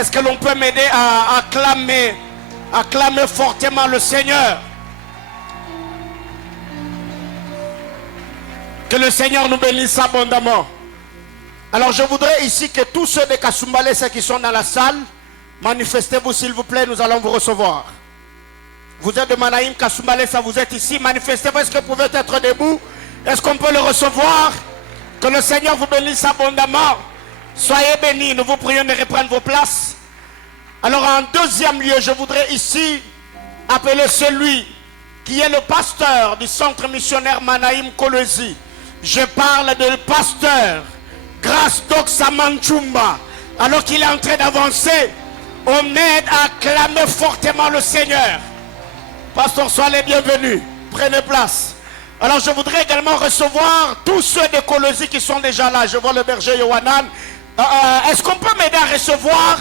Est-ce que l'on peut m'aider à acclamer fortement le Seigneur? Que le Seigneur nous bénisse abondamment. Alors je voudrais ici que tous ceux de Kasumbalé, ceux qui sont dans la salle, manifestez-vous s'il vous plaît, nous allons vous recevoir. Vous êtes de Manaïm, Kasumbalé, ça vous êtes ici, manifestez-vous, est-ce que vous pouvez être debout? Est-ce qu'on peut le recevoir? Que le Seigneur vous bénisse abondamment. Soyez bénis, nous vous prions de reprendre vos places. Alors en deuxième lieu, je voudrais ici appeler celui qui est le pasteur du centre missionnaire Manaïm Kolwezi. Je parle de pasteur Grâce Doxamanchumba. Alors qu'il est en train d'avancer, on m'aide à acclamer fortement le Seigneur. Pasteur, soyez les bienvenus. Prenez place. Alors je voudrais également recevoir tous ceux de Kolwezi qui sont déjà là. Je vois le berger Yohanan. Est-ce qu'on peut m'aider à recevoir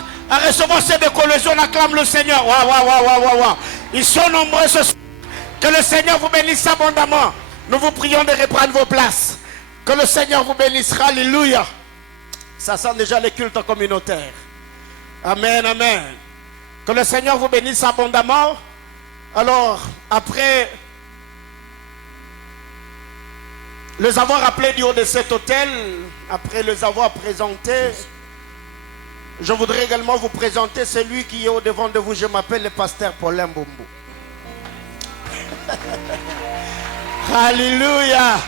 ceux de Kolwezi? On acclame le Seigneur. Waouh. Ils sont nombreux ce soir. Que le Seigneur vous bénisse abondamment. Nous vous prions de reprendre vos places. Que le Seigneur vous bénisse. Alléluia. Ça sent déjà les cultes communautaires. Amen, amen. Que le Seigneur vous bénisse abondamment. Alors, après les avoir appelés du haut de cet hôtel, après les avoir présentés, je voudrais également vous présenter celui qui est au devant de vous. Je m'appelle le pasteur Paulin Bombou. Alléluia.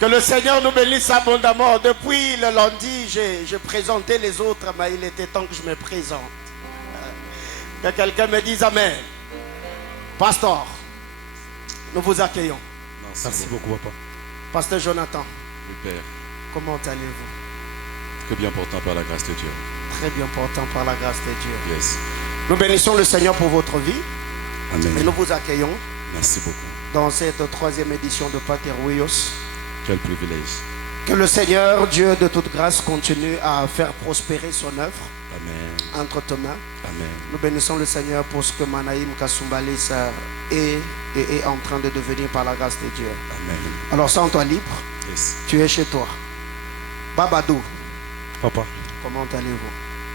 Que le Seigneur nous bénisse abondamment. Depuis le lundi, j'ai présenté les autres, mais il était temps que je me présente. Que quelqu'un me dise Amen. Pasteur, nous vous accueillons. Merci beaucoup, papa. Pasteur Jonathan. Oui, Père. Comment allez-vous? Très bien portant par la grâce de Dieu. Très bien portant par la grâce de Dieu. Yes. Nous bénissons le Seigneur pour votre vie. Amen. Et nous vous accueillons. Merci beaucoup. Dans cette troisième édition de Pater Huios. Quel privilège. Que le Seigneur, Dieu de toute grâce, continue à faire prospérer son œuvre. Amen. Entre tes mains. Amen. Nous bénissons le Seigneur pour ce que Manaïm Kasumbalé est en train de devenir par la grâce de Dieu. Amen. Alors sens-toi libre. Yes. Tu es chez toi. Babadou, Papa, comment allez-vous?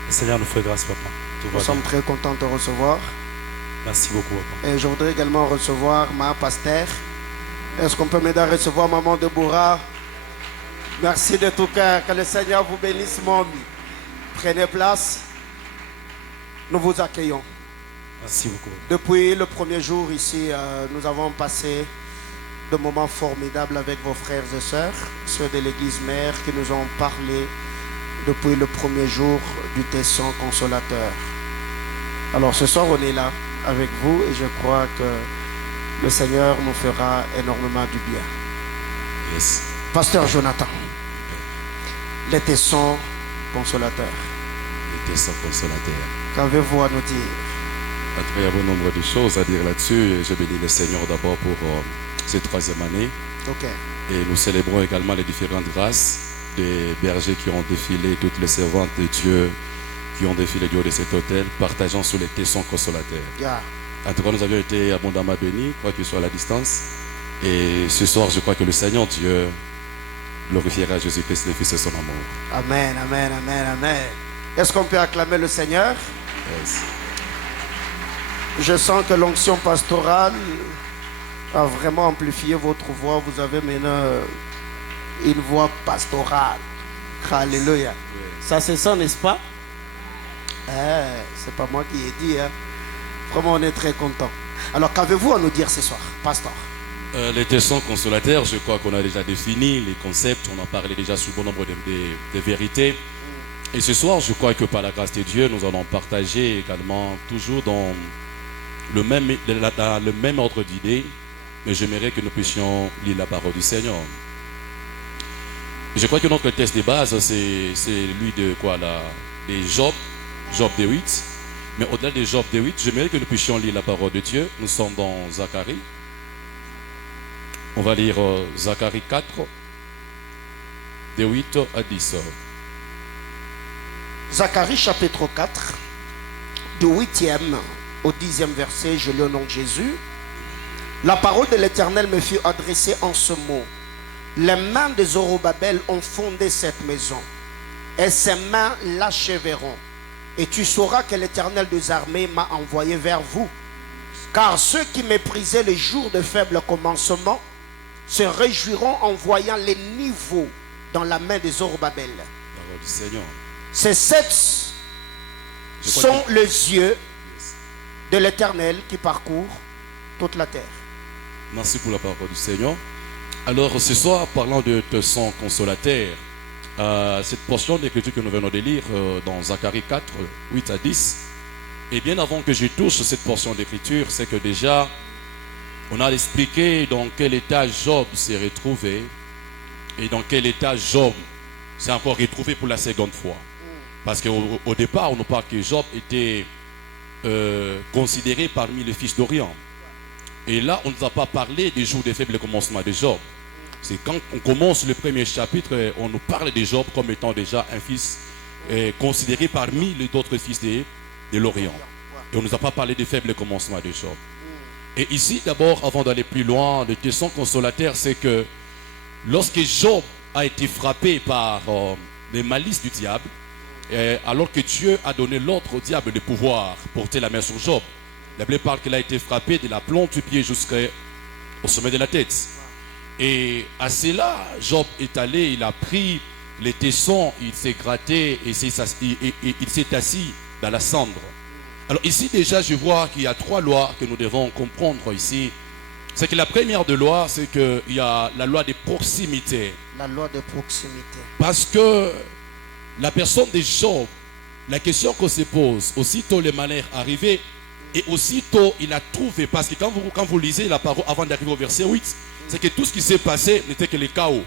le Seigneur nous fait grâce, papa. Tout Nous va sommes bien. très contents de te recevoir. Merci beaucoup, papa. Et je voudrais également recevoir ma pasteur. Est-ce qu'on peut m'aider à recevoir maman de Boura? Merci de tout cœur. Que le Seigneur vous bénisse, mamie. Prenez place. Nous vous accueillons. Merci beaucoup. Depuis le premier jour ici, nous avons passé de moments formidables avec vos frères et sœurs, ceux de l'église mère qui nous ont parlé depuis le premier jour du tesson consolateur. Alors ce soir, on est là avec vous et je crois que le Seigneur nous fera énormément du bien. Yes. Pasteur Jonathan, les tessons consolateurs, Le tesson consolateur. qu'avez-vous à nous dire? Il y a un bon nombre de choses à dire là-dessus. Je bénis le Seigneur d'abord pour cette troisième année. Ok. Et nous célébrons également les différentes grâces des bergers qui ont défilé, toutes les servantes de Dieu qui ont défilé du haut de cet hôtel, partageant sur les tessons consolateurs. Yeah. En tout cas, nous avions été abondamment bénis, quoi qu'il soit à la distance. Et ce soir, je crois que le Seigneur Dieu glorifiera Jésus-Christ, le Fils de son amour. Amen, amen, amen, amen. Est-ce qu'on peut acclamer le Seigneur? Yes. Je sens que l'onction pastorale a vraiment amplifié votre voix. Vous avez maintenant une voix pastorale. Alléluia. Ça c'est ça, n'est-ce pas? C'est pas moi qui ai dit. Hein. Vraiment, on est très content. Alors, qu'avez-vous à nous dire ce soir, pasteur? Les tessons consolateurs, je crois qu'on a déjà défini les concepts. On a parlé déjà sur bon nombre de vérités. Et ce soir, je crois que par la grâce de Dieu, nous allons partager également toujours dans le même ordre d'idées, mais j'aimerais que nous puissions lire la parole du Seigneur. Je crois que notre texte de base, c'est lui de quoi là, de Job 8. Mais au-delà de Job 8, j'aimerais que nous puissions lire la parole de Dieu. Nous sommes dans Zacharie. On va lire Zacharie 4, de 8 à 10. Zacharie chapitre 4, du 8e au 10e verset, je lis au nom de Jésus. La parole de l'Éternel me fut adressée en ce mot. Les mains de Zorobabel ont fondé cette maison, et ses mains l'achèveront. Et tu sauras que l'Éternel des armées m'a envoyé vers vous. Car ceux qui méprisaient les jours de faible commencement se réjouiront en voyant les niveaux dans la main de Zorobabel. Parole du Seigneur. Ces sept sont les yeux de l'Éternel qui parcourent toute la terre. Merci pour la parole du Seigneur. Alors ce soir, parlant de son consolateur, cette portion d'écriture que nous venons de lire dans Zacharie 4, 8 à 10, et bien avant que je touche cette portion d'écriture, c'est que déjà, on a expliqué dans quel état Job s'est retrouvé et dans quel état Job s'est encore retrouvé pour la seconde fois. Parce qu'au départ, on nous parle que Job était considéré parmi les fils d'Orient. Et là, on ne nous a pas parlé des jours des faibles commencements de Job. C'est quand on commence le premier chapitre, on nous parle de Job comme étant déjà un fils considéré parmi les autres fils de l'Orient. Et on ne nous a pas parlé des faibles commencements de Job. Et ici, d'abord, avant d'aller plus loin, le question consolateur, c'est que lorsque Job a été frappé par les malices du diable, alors que Dieu a donné l'ordre au diable de pouvoir porter la main sur Job, la Bible parle qu'il a été frappé de la plante du pied jusqu'au sommet de la tête. Et à cela, Job est allé, il a pris les tessons, il s'est gratté et il s'est assis dans la cendre. Alors ici déjà, je vois qu'il y a trois lois que nous devons comprendre ici. C'est que la première de loi, c'est qu'il y a la loi de proximité. La loi de proximité. Parce que la personne de Job, la question qu'on se pose, aussitôt le malheur arrivé, et aussitôt il a trouvé, parce que quand vous lisez la parole avant d'arriver au verset 8, c'est que tout ce qui s'est passé n'était que le chaos.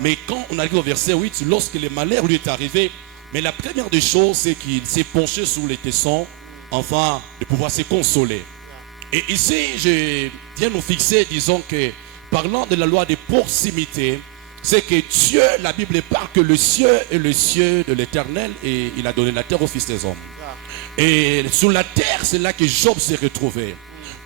Mais quand on arrive au verset 8, lorsque le malheur lui est arrivé, mais la première des choses, c'est qu'il s'est penché sur les tessons, afin de pouvoir se consoler. Et ici, je viens nous fixer, disons que, parlant de la loi de proximité, c'est que Dieu, la Bible parle que le ciel est le ciel de l'Éternel et il a donné la terre aux fils des hommes. Et sur la terre, c'est là que Job s'est retrouvé.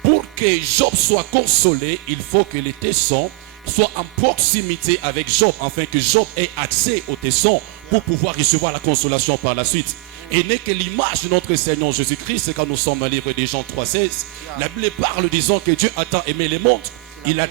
Pour que Job soit consolé, il faut que les tessons soient en proximité avec Job, afin que Job ait accès aux tessons pour pouvoir recevoir la consolation par la suite. Et n'est que l'image de notre Seigneur Jésus-Christ, c'est quand nous sommes dans le livre des Jean 3,16, la Bible parle disant que Dieu a tant aimé les mondes, il a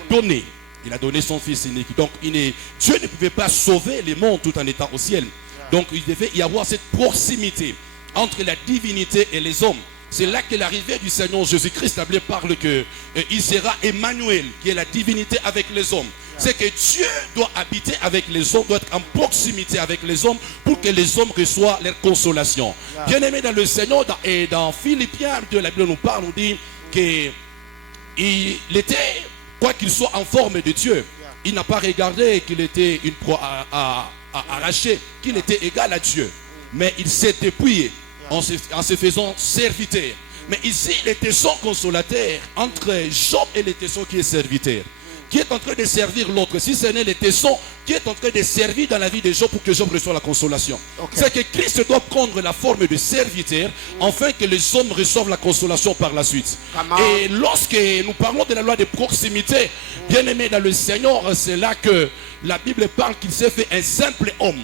donné son fils unique. Donc Dieu ne pouvait pas sauver les mondes tout en étant au ciel. Donc il devait y avoir cette proximité entre la divinité et les hommes. C'est là que l'arrivée du Seigneur Jésus-Christ, la Bible parle qu'il sera Emmanuel, qui est la divinité avec les hommes. C'est que Dieu doit habiter avec les hommes, doit être en proximité avec les hommes pour que les hommes reçoivent leur consolation. Bien aimé dans le Seigneur, et dans Philippiens, la Bible nous parle, nous dit qu'il était, quoi qu'il soit en forme de Dieu, il n'a pas regardé qu'il était une proie à arracher, qu'il était égal à Dieu. Mais il s'est dépouillé en se faisant serviteur. Mais ici, il était son consolateur entre Job et le tesson qui est serviteur. Qui est en train de servir l'autre. Si ce n'est le tesson qui est en train de servir dans la vie de Job pour que Job reçoive la consolation. C'est que Christ doit prendre la forme de serviteur afin que les hommes reçoivent la consolation par la suite. Et lorsque nous parlons de la loi de proximité, bien aimé dans le Seigneur, c'est là que la Bible parle qu'il s'est fait un simple homme.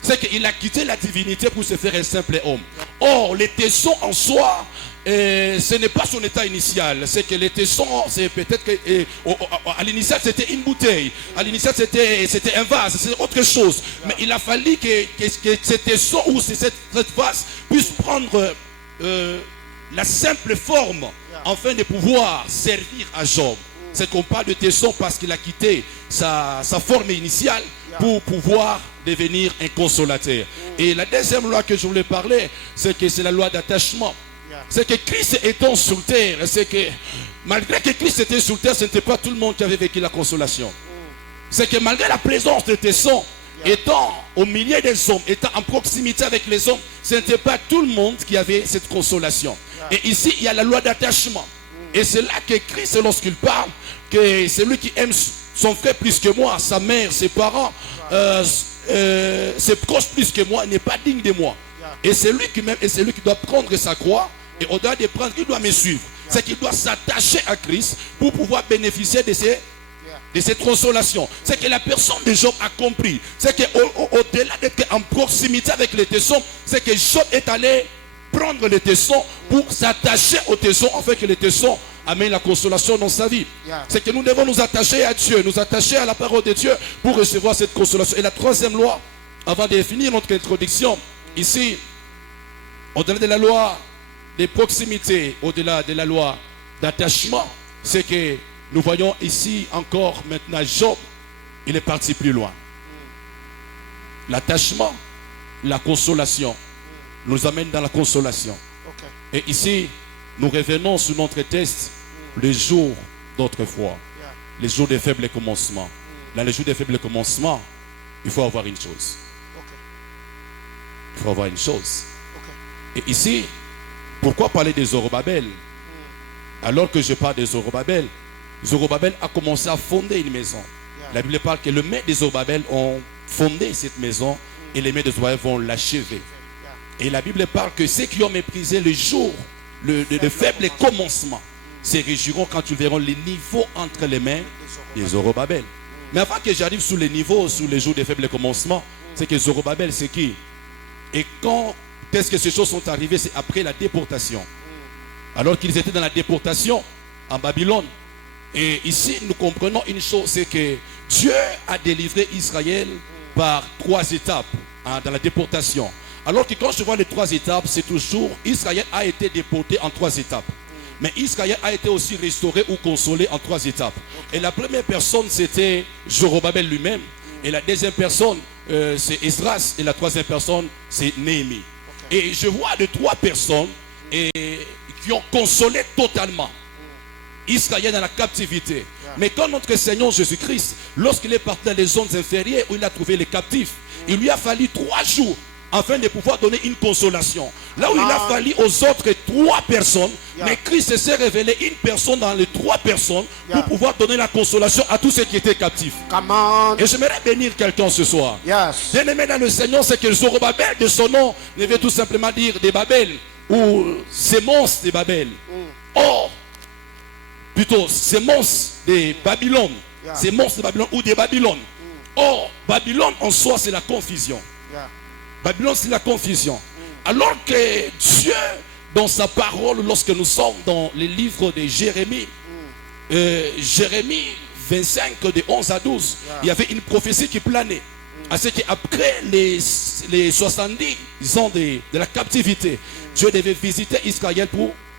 C'est qu'il a quitté la divinité pour se faire un simple homme. Or, les tessons en soi, ce n'est pas son état initial. C'est que les tessons, c'est peut-être qu'à l'initial c'était une bouteille. À l'initial c'était un vase, c'est autre chose. Mais il a fallu que ces tessons ou cette vase puisse prendre la simple forme afin de pouvoir servir à Job. C'est qu'on parle de tesson parce qu'il a quitté sa forme initiale pour pouvoir devenir un consolateur. Et la deuxième loi que je voulais parler, c'est que c'est la loi d'attachement. C'est que Christ étant sur terre, c'est que malgré que Christ était sur terre, ce n'était pas tout le monde qui avait vécu la consolation. C'est que malgré la présence de tessons, étant au milieu des hommes, étant en proximité avec les hommes, ce n'était pas tout le monde qui avait cette consolation. Et ici, il y a la loi d'attachement. Et c'est là que Christ, lorsqu'il parle, que c'est lui qui aime son frère plus que moi, sa mère, ses parents, ses proches plus que moi, n'est pas digne de moi. Et c'est lui qui m'aime, et c'est lui qui doit prendre sa croix, et au-delà de prendre, il doit me suivre. C'est qu'il doit s'attacher à Christ pour pouvoir bénéficier de cette consolation. C'est que la personne de Job a compris. C'est qu'au-delà d'être en proximité avec les tessons, c'est que Job est allé prendre les tessons pour s'attacher aux tessons afin que les tessons amènent la consolation dans sa vie. Yeah. C'est que nous devons nous attacher à Dieu, nous attacher à la parole de Dieu pour recevoir cette consolation. Et la troisième loi, avant de finir notre introduction, ici, au-delà de la loi de proximité, au-delà de la loi d'attachement, c'est que nous voyons ici encore maintenant Job, il est parti plus loin. L'attachement, la consolation nous amène dans la consolation. Okay. Et ici, nous revenons sur notre texte, les jours d'autrefois, les jours des faibles commencements. Dans les jours des faibles commencements, il faut avoir une chose. Okay. Il faut avoir une chose. Okay. Et ici, pourquoi parler des Zorobabel? Alors que je parle des Zorobabel, Zorobabel a commencé à fonder une maison. La Bible parle que les mains des Zorobabel ont fondé cette maison et les mains des Zorobabel vont l'achever. Et la Bible parle que ceux qui ont méprisé le jour, le faible commencement, se réjouiront quand ils verront les niveaux entre les mains des Zorobabel. Mais avant que j'arrive sur les niveaux, sur les jours des faibles commencements, c'est que Zorobabel, c'est qui? Et quand est-ce que ces choses sont arrivées? C'est après la déportation. Alors qu'ils étaient dans la déportation en Babylone. Et ici, nous comprenons une chose, c'est que Dieu a délivré Israël par 3 étapes dans la déportation. Alors que quand je vois les 3 étapes, c'est toujours Israël a été déporté en 3 étapes. Mais Israël a été aussi restauré ou consolé en 3 étapes. Et la première personne, c'était Zorobabel lui-même. Et la deuxième personne, c'est Esdras. Et la troisième personne, c'est Néhémie. Et je vois de 3 personnes qui ont consolé totalement Israël dans la captivité. Mais quand notre Seigneur Jésus-Christ, lorsqu'il est parti dans les zones inférieures où il a trouvé les captifs, il lui a fallu 3 jours afin de pouvoir donner une consolation. Là où il a fallu aux autres 3 personnes, mais Christ s'est révélé une personne dans les 3 personnes pour pouvoir donner la consolation à tous ceux qui étaient captifs. Et j'aimerais bénir quelqu'un ce soir. Bien-aimé dans le Seigneur, c'est que Zorobabel de son nom ne veut tout simplement dire des Babel ou sémence de Babel. Or, plutôt sémence de Babylone. Sémence de Babylone ou de Babylone. Or, Babylone en soi, c'est la confusion. Babylone, c'est la confusion. Alors que Dieu, dans sa parole, lorsque nous sommes dans les livres de Jérémie, Jérémie 25, de 11 à 12, il y avait une prophétie qui planait. À ce qu'après les 70 ans de la captivité, Dieu devait visiter Israël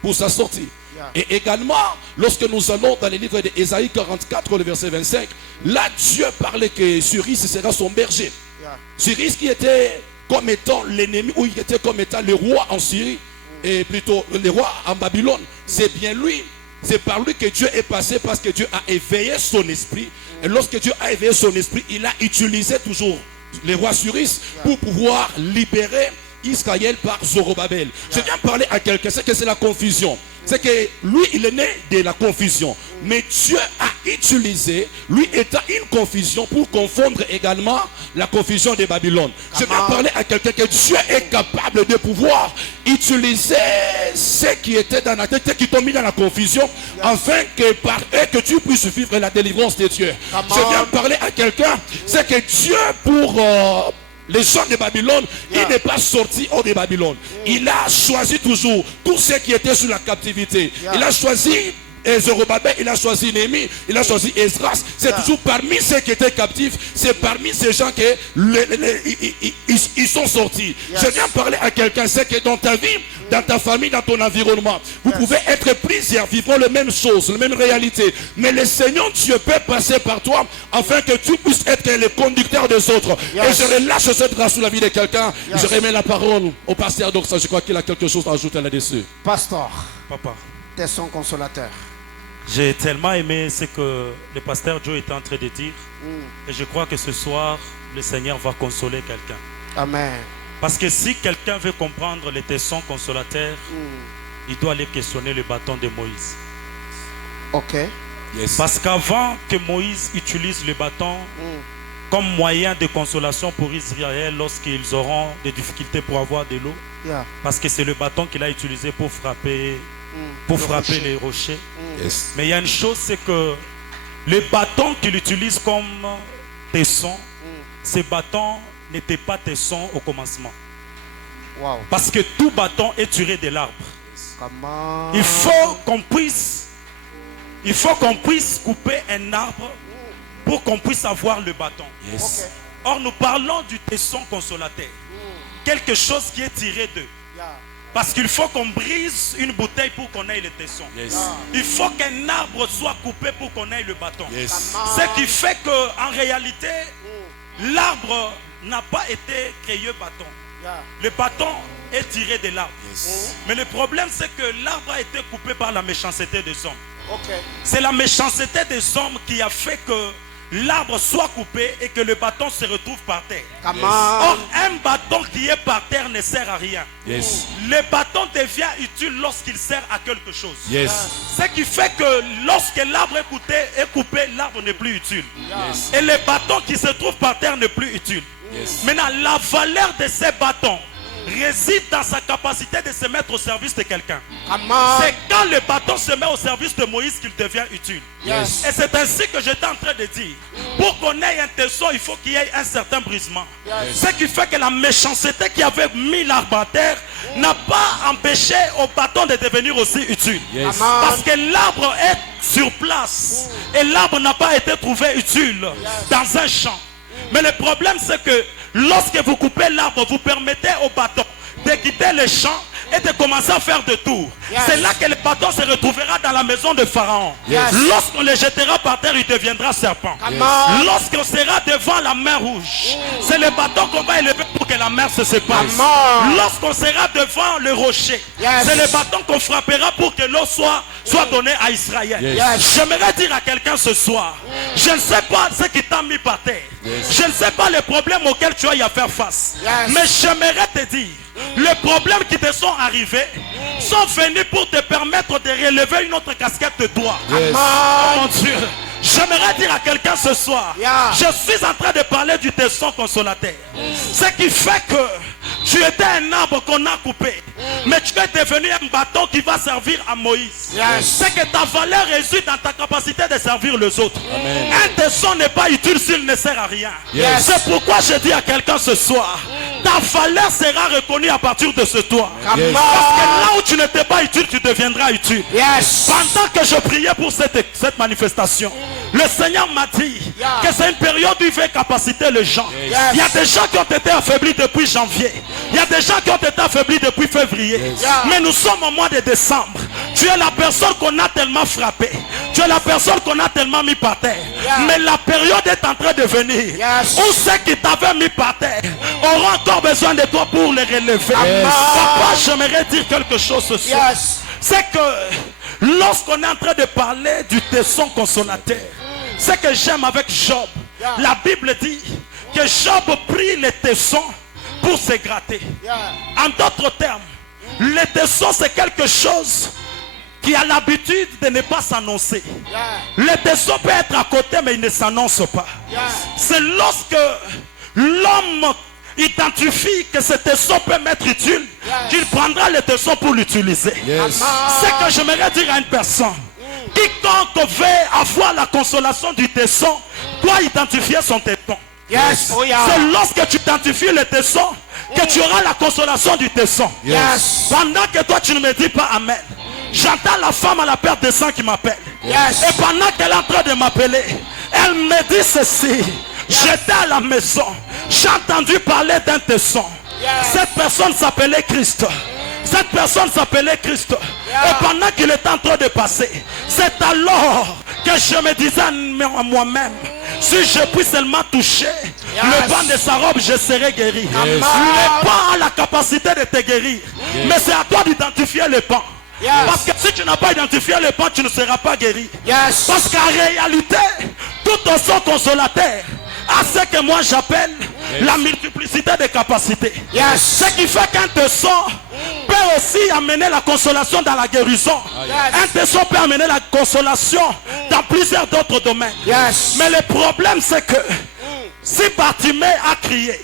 pour sa sortie. Et également, lorsque nous allons dans les livres d'Ésaïe 44, le verset 25, là Dieu parlait que Cyrus sera son berger. Cyrus qui était comme étant l'ennemi, ou il était comme étant le roi en Syrie, et plutôt le roi en Babylone. C'est bien lui, c'est par lui que Dieu est passé, parce que Dieu a éveillé son esprit. Et lorsque Dieu a éveillé son esprit, il a utilisé toujours le roi Cyrus pour pouvoir libérer Israël par Zorobabel. Je viens parler à quelqu'un, c'est que c'est la confusion. C'est que lui, il est né de la confusion. Mais Dieu a utilisé, lui étant une confusion, pour confondre également la confusion de Babylone. Je viens parler à quelqu'un que Dieu est capable de pouvoir utiliser ceux qui étaient dans la tête, qui t'ont mis dans la confusion, afin que par eux que tu puisses vivre la délivrance de Dieu. Je viens parler à quelqu'un, c'est que Dieu pour... les gens de Babylone, il n'est pas sorti hors de Babylone. Il a choisi toujours tous ceux qui étaient sur la captivité. Il a choisi Zorobabel, il a choisi Néhémie, il a choisi Esdras. C'est toujours parmi ceux qui étaient captifs, c'est parmi ces gens que ils sont sortis. Je viens parler à quelqu'un, c'est que dans ta vie, dans ta famille, dans ton environnement, vous pouvez être plusieurs, vivant les mêmes choses, les mêmes réalités. Mais le Seigneur Dieu peut passer par toi afin que tu puisses être le conducteur des autres. Et je relâche cette grâce sur la vie de quelqu'un. Je remets la parole au pasteur Doxa. Je crois qu'il a quelque chose à ajouter là-dessus. Pasteur, Papa, t'es son consolateur. j'ai tellement aimé ce que le pasteur Joe était en train de dire. Et je crois que ce soir, le Seigneur va consoler quelqu'un. Amen. Parce que si quelqu'un veut comprendre les tessons consolateurs, il doit aller questionner le bâton de Moïse. Ok. Yes. Parce qu'avant que Moïse utilise le bâton comme moyen de consolation pour Israël lorsqu'ils auront des difficultés pour avoir de l'eau, parce que c'est le bâton qu'il a utilisé pour frapper, les rochers. Yes. Mais il y a une chose, c'est que le bâton qu'il utilise comme tesson, ce bâton n'était pas tesson au commencement. Wow. Parce que tout bâton est tiré de l'arbre. Comment? Il faut qu'on puisse couper un arbre pour qu'on puisse avoir le bâton. Yes. Okay. Or, nous parlons du tesson consolateur. Quelque chose qui est tiré d'eux. Parce qu'il faut qu'on brise une bouteille pour qu'on ait le tesson. Yes. Il faut qu'un arbre soit coupé pour qu'on ait le bâton. Yes. Ce qui fait qu'en réalité, l'arbre n'a pas été créé bâton. Le bâton est tiré de l'arbre. Yes. Mais le problème, c'est que l'arbre a été coupé par la méchanceté des hommes. Okay. C'est la méchanceté des hommes qui a fait que l'arbre soit coupé et que le bâton se retrouve par terre. Yes. Or, un bâton qui est par terre ne sert à rien. Yes. Le bâton devient utile lorsqu'il sert à quelque chose. Yes. Ce qui fait que lorsque l'arbre est coupé, l'arbre n'est plus utile. Yes. Et le bâton qui se trouve par terre n'est plus utile. Yes. Maintenant, la valeur de ces bâtons réside dans sa capacité de se mettre au service de quelqu'un. C'est quand le bâton se met au service de Moïse qu'il devient utile. Yes. Et c'est ainsi que j'étais en train de dire, pour qu'on ait un tesson, il faut qu'il y ait un certain brisement. Yes. Ce qui fait que la méchanceté qui avait mis l'arbre à terre n'a pas empêché au bâton de devenir aussi utile. Yes. Parce que l'arbre est sur place et l'arbre n'a pas été trouvé utile dans un champ. Mais le problème, c'est que lorsque vous coupez l'arbre, vous permettez au bâton de quitter le champ et de commencer à faire de tours. Yes. C'est là que le bâton se retrouvera dans la maison de Pharaon. Yes. Lorsqu'on le jettera par terre, il deviendra serpent. Yes. Lorsqu'on sera devant la mer rouge, c'est le bâton qu'on va élever pour que la mer se sépare. Lorsqu'on sera devant le rocher, Yes. c'est le bâton qu'on frappera pour que l'eau soit donnée à Israël. Yes. J'aimerais dire à quelqu'un ce soir, je ne sais pas ce qui t'a mis par terre. Yes. Je ne sais pas les problèmes auxquels tu as eu à faire face. Yes. Mais j'aimerais te dire, les problèmes qui te sont arrivés sont venus pour te permettre de relever une autre casquette de toi. Yes. Oh mon Dieu. J'aimerais dire à quelqu'un ce soir, Yeah. je suis en train de parler du tesson consolateur. Ce qui fait que tu étais un arbre qu'on a coupé, mais tu es devenu un bâton qui va servir à Moïse. Yes. C'est que ta valeur réside dans ta capacité de servir les autres. Amen. Un tesson n'est pas utile s'il ne sert à rien. Yes. C'est pourquoi je dis à quelqu'un ce soir, ta valeur sera reconnue à partir de ce toit. Yes. Parce que là où tu n'étais pas utile, tu deviendras utile. Yes. Pendant que je priais pour cette manifestation, le Seigneur m'a dit que c'est une période où il veut capaciter les gens. Yes. Il y a des gens qui ont été affaiblis depuis janvier. Il y a des gens qui ont été affaiblis depuis février. Yes. Mais nous sommes au mois de décembre. Tu es la personne qu'on a tellement frappée. Tu es la personne qu'on a tellement mis par terre. Mais la période est en train de venir. Yes. Où ceux qui t'avaient mis par terre auront encore besoin de toi pour les relever. Yes. Papa, j'aimerais dire quelque chose ce soir. Yes. C'est que lorsqu'on est en train de parler du tesson consolateur, ce que j'aime avec Job, la Bible dit que Job prit le tesson pour se gratter. En d'autres termes, le tesson c'est quelque chose qui a l'habitude de ne pas s'annoncer. Le tesson peut être à côté mais il ne s'annonce pas. C'est lorsque l'homme identifie que ce tesson peut m'être utile, qu'il prendra le tesson pour l'utiliser. Yes. C'est que j'aimerais dire à une personne, quiconque veut avoir la consolation du tesson doit identifier son tesson. Yes. Oh, yeah. C'est lorsque tu identifies le tesson que tu auras la consolation du tesson. Yes. Pendant que toi tu ne me dis pas amen, j'entends la femme à la perte de sang qui m'appelle. Yes. Et pendant qu'elle est en train de m'appeler, elle me dit ceci. J'étais à la maison, j'ai entendu parler d'un tesson. Cette personne s'appelait Christ. Cette personne s'appelait Christ. Et pendant qu'il était en train de passer, c'est alors que je me disais à moi-même, si je puis seulement toucher le banc de sa robe, je serai guéri. Le pan a la capacité de te guérir. Mais c'est à toi d'identifier le pan. Parce que si tu n'as pas identifié le pan, tu ne seras pas guéri. Yes. Parce qu'en réalité, tout au son consolateur à ce que moi j'appelle la multiplicité des capacités. Yes. Ce qui fait qu'un tesson peut aussi amener la consolation dans la guérison. Un tesson peut amener la consolation dans plusieurs d'autres domaines. Yes. Mais le problème c'est que si Bartimée a crié,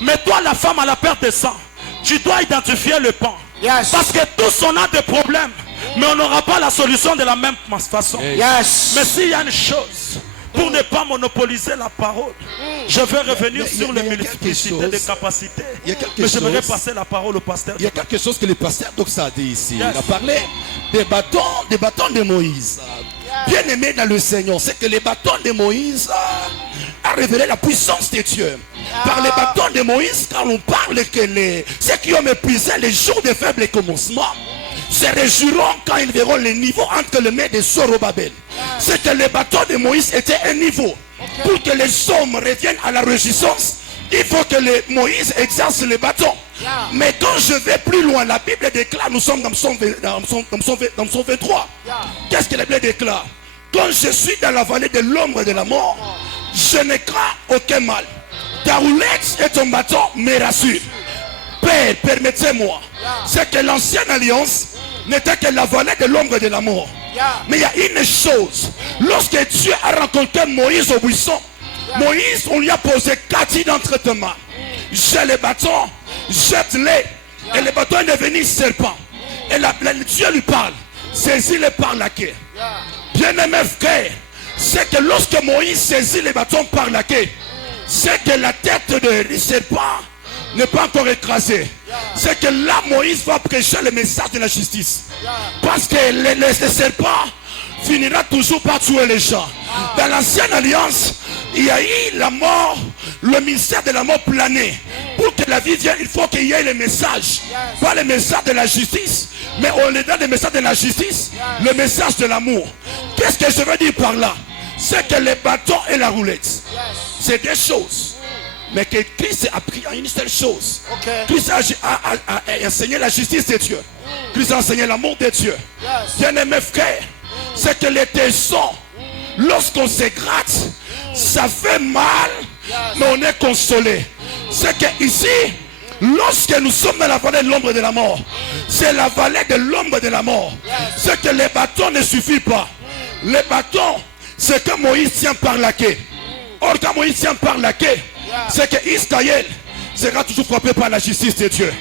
mais toi la femme à la perte de sang, tu dois identifier le pan. Yes. Parce que tous on a des problèmes, mais on n'aura pas la solution de la même façon. Yes. Mais s'il y a une chose pour ne pas monopoliser la parole. Je vais revenir sur les multiplicité des capacités. Mais j'aimerais passer la parole au pasteur. Il y a quelque chose que le pasteur Doxa a dit ici. Il a parlé des bâtons de Moïse. Bien aimé dans le Seigneur, c'est que les bâtons de Moïse a révélé la puissance de Dieu. Par les bâtons de Moïse, quand on parle que ceux qui ont méprisé les jours de faible commencement se réjouiront quand ils verront les niveaux entre les mains de Zorobabel. C'est que les bâtons de Moïse étaient un niveau. Pour que les hommes reviennent à la réjouissance, il faut que Moïse exerce les bâtons. Mais quand je vais plus loin, la Bible déclare, nous sommes dans Psaume 23. Qu'est-ce que la Bible déclare? Quand je suis dans la vallée de l'ombre de la mort, je ne crains aucun mal. Ta roulette et ton bâton me rassurent. Père, permettez-moi. C'est que l'ancienne alliance n'était que la vallée de l'ombre de la mort. Mais il y a une chose. Lorsque Dieu a rencontré Moïse au buisson, Moïse, on lui a posé 4 d'entre tes mains. J'ai les bâtons, jette-les. Et le bâton est devenu serpent. Et Dieu lui parle. Saisis-les par la queue. Bien-aimé frère, c'est que lorsque Moïse saisit les bâtons par la queue, c'est que la tête du serpent n'est pas encore écrasée. C'est que là, Moïse va prêcher le message de la justice. Parce que le serpent finira toujours par tuer les gens. Dans l'ancienne alliance, il y a eu la mort, le ministère de la mort plané. Pour que la vie vienne, il faut qu'il y ait le message. Pas le message de la justice, mais au-delà du message de la justice, le message de l'amour. Qu'est-ce que je veux dire par là? C'est que les bâtons et la roulette, c'est des choses. Mais que Christ a pris à une seule chose. Christ a enseigné la justice de Dieu. Christ a enseigné l'amour de Dieu. Bien-aimés frères, c'est que les tessons, lorsqu'on se gratte, ça fait mal, mais on est consolé. C'est que ici, lorsque nous sommes dans la vallée de l'ombre de la mort, c'est la vallée de l'ombre de la mort. C'est que les bâtons ne suffisent pas. Les bâtons, c'est que Moïse tient par la queue. Or, quand Moïse tient par la queue, c'est que Israël sera toujours frappé par la justice de Dieu.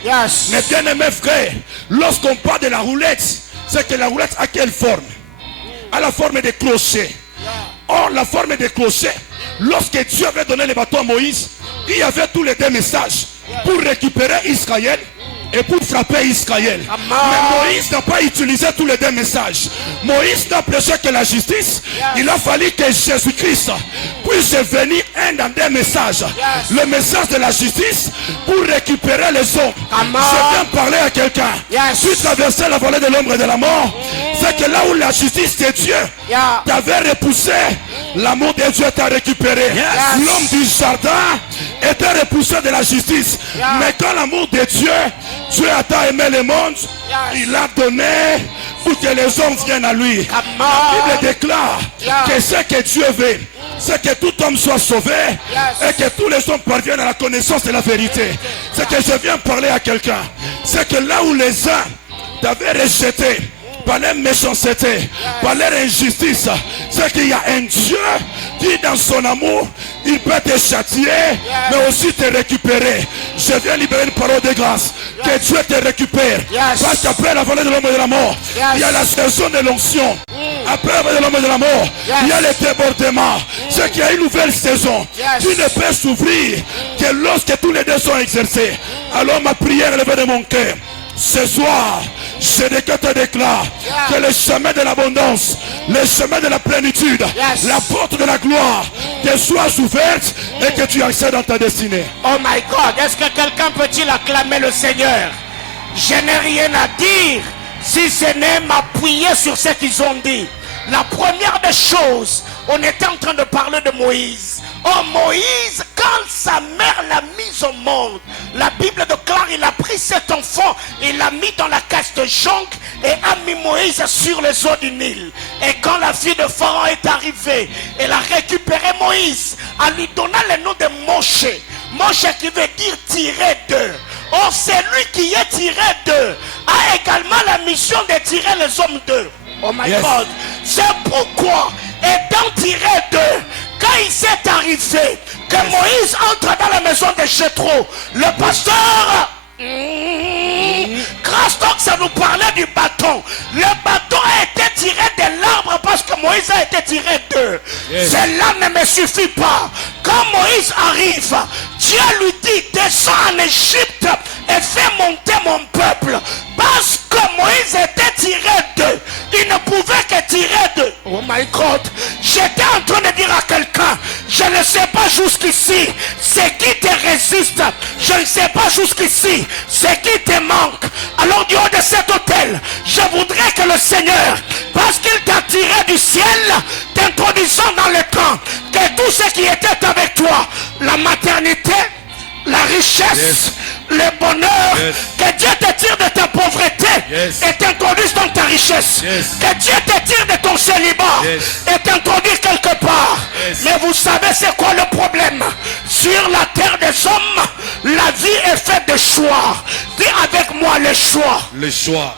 Mais bien aimés frères, lorsqu'on parle de la roulette, c'est que la roulette a quelle forme? À la forme de clocher. Or, la forme de clocher, lorsque Dieu avait donné les bâtons à Moïse, il y avait tous les deux messages pour récupérer Israël et pour frapper Israël. Mais Moïse n'a pas utilisé tous les deux messages. Moïse n'a prêché que la justice. Il a fallu que Jésus-Christ puisse venir un dans des messages. Le message de la justice pour récupérer les hommes. Je viens parler à quelqu'un. Tu traversais la vallée de l'ombre et de la mort. C'est que là où la justice de Dieu t'avait repoussé, l'amour de Dieu t'a récupéré. L'homme du jardin était repoussé de la justice. Mais quand l'amour de Dieu a tant aimé le monde, il a donné pour que les hommes viennent à lui. La Bible déclare que ce que Dieu veut, c'est que tout homme soit sauvé et que tous les hommes parviennent à la connaissance de la vérité. C'est que je viens parler à quelqu'un. C'est que là où les uns t'avaient rejeté par leur méchanceté, par leur injustice, c'est qu'il y a un Dieu qui dans son amour, il peut te châtier, mais aussi te récupérer. Je viens libérer une parole de grâce, que Dieu te récupère. Parce qu'après la vallée de l'homme et de la mort, il y a la saison de l'onction. Après la vallée de l'homme et de la mort, il y a le débordement. C'est qu'il y a une nouvelle saison. Tu ne peux s'ouvrir que lorsque tous les deux sont exercés. Alors ma prière est levée de mon cœur. Ce soir, je te déclare que le chemin de l'abondance, le chemin de la plénitude, la porte de la gloire te soit ouverte et que tu accèdes dans ta destinée. Oh my God, est-ce que quelqu'un peut-il acclamer le Seigneur? Je n'ai rien à dire si ce n'est m'appuyer sur ce qu'ils ont dit. La première des choses, on était en train de parler de Moïse. Oh Moïse, quand sa mère l'a mise au monde, la Bible déclare il a pris cet enfant, il l'a mis dans la caisse de jonc et a mis Moïse sur les eaux du Nil. Et quand la fille de Pharaon est arrivée, elle a récupéré Moïse en lui donnant le nom de Moshe. Moshe qui veut dire tirer d'eux. Or celui qui est tiré d'eux a également la mission de tirer les hommes d'eux. Oh my God. C'est pourquoi, étant tiré d'eux, quand il s'est arrivé que Moïse entre dans la maison de Jéthro, le pasteur grâce donc ça nous parlait du bâton. Le bâton a été tiré de l'arbre parce que Moïse a été tiré d'eux. Cela ne me suffit pas. Quand Moïse arrive, Dieu lui dit, descends en Égypte et fais monter mon peuple. Parce que Moïse était tiré d'eux. Il ne pouvait que tirer d'eux. Oh my God. J'étais en train de dire à quelqu'un, je ne sais pas jusqu'ici, c'est qui te résiste. Je ne sais pas jusqu'ici, c'est qui te manque. Alors du haut de cet hôtel, je voudrais que le Seigneur, parce qu'il t'a tiré du ciel, t'introduisant dans le camp, que tout ce qui était avec toi, la maternité, la richesse, le bonheur, que Dieu te tire de ta pauvreté et t'introduise dans ta richesse. Que Dieu te tire de ton célibat et t'introduise quelque part. Mais vous savez c'est quoi le problème? Sur la terre des hommes, la vie est faite de choix. Dis avec moi le choix. Le choix.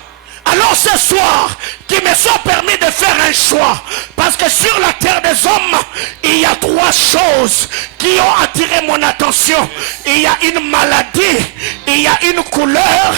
Alors ce soir, qu'il me soit permis de faire un choix. Parce que sur la terre des hommes, il y a trois choses qui ont attiré mon attention. Il y a une maladie, il y a une couleur,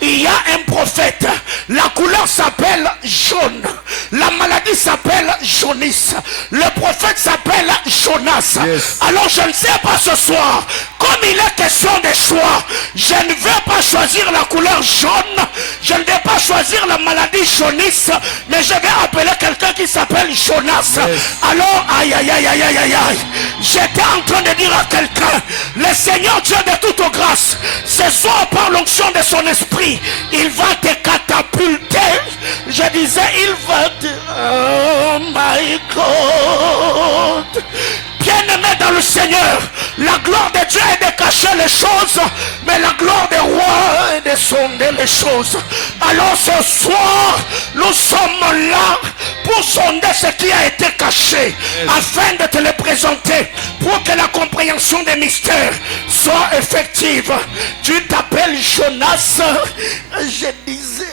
il y a un prophète. La couleur s'appelle jaune. La maladie s'appelle jaunisse. Le prophète s'appelle Jonas. Alors je ne sais pas ce soir, comme il est question de choix, je ne vais pas choisir la couleur jaune, je ne vais pas choisir la maladie jaunisse, mais je vais appeler quelqu'un qui s'appelle Jonas. Alors, aïe aïe aïe aïe aïe aïe aïe, j'étais en train de dire à quelqu'un, le Seigneur Dieu de toute grâce, ce soir par l'onction de son esprit, il va te catapulter. Je disais, il va te... Oh my God. Bien-aimé dans le Seigneur, la gloire de Dieu est de cacher les choses, mais la gloire des rois est de sonder les choses. Alors ce soir, nous sommes là pour sonder ce qui a été caché, afin de te le présenter, pour que la compréhension des mystères soit effective. Tu t'appelles Jonas, je disais...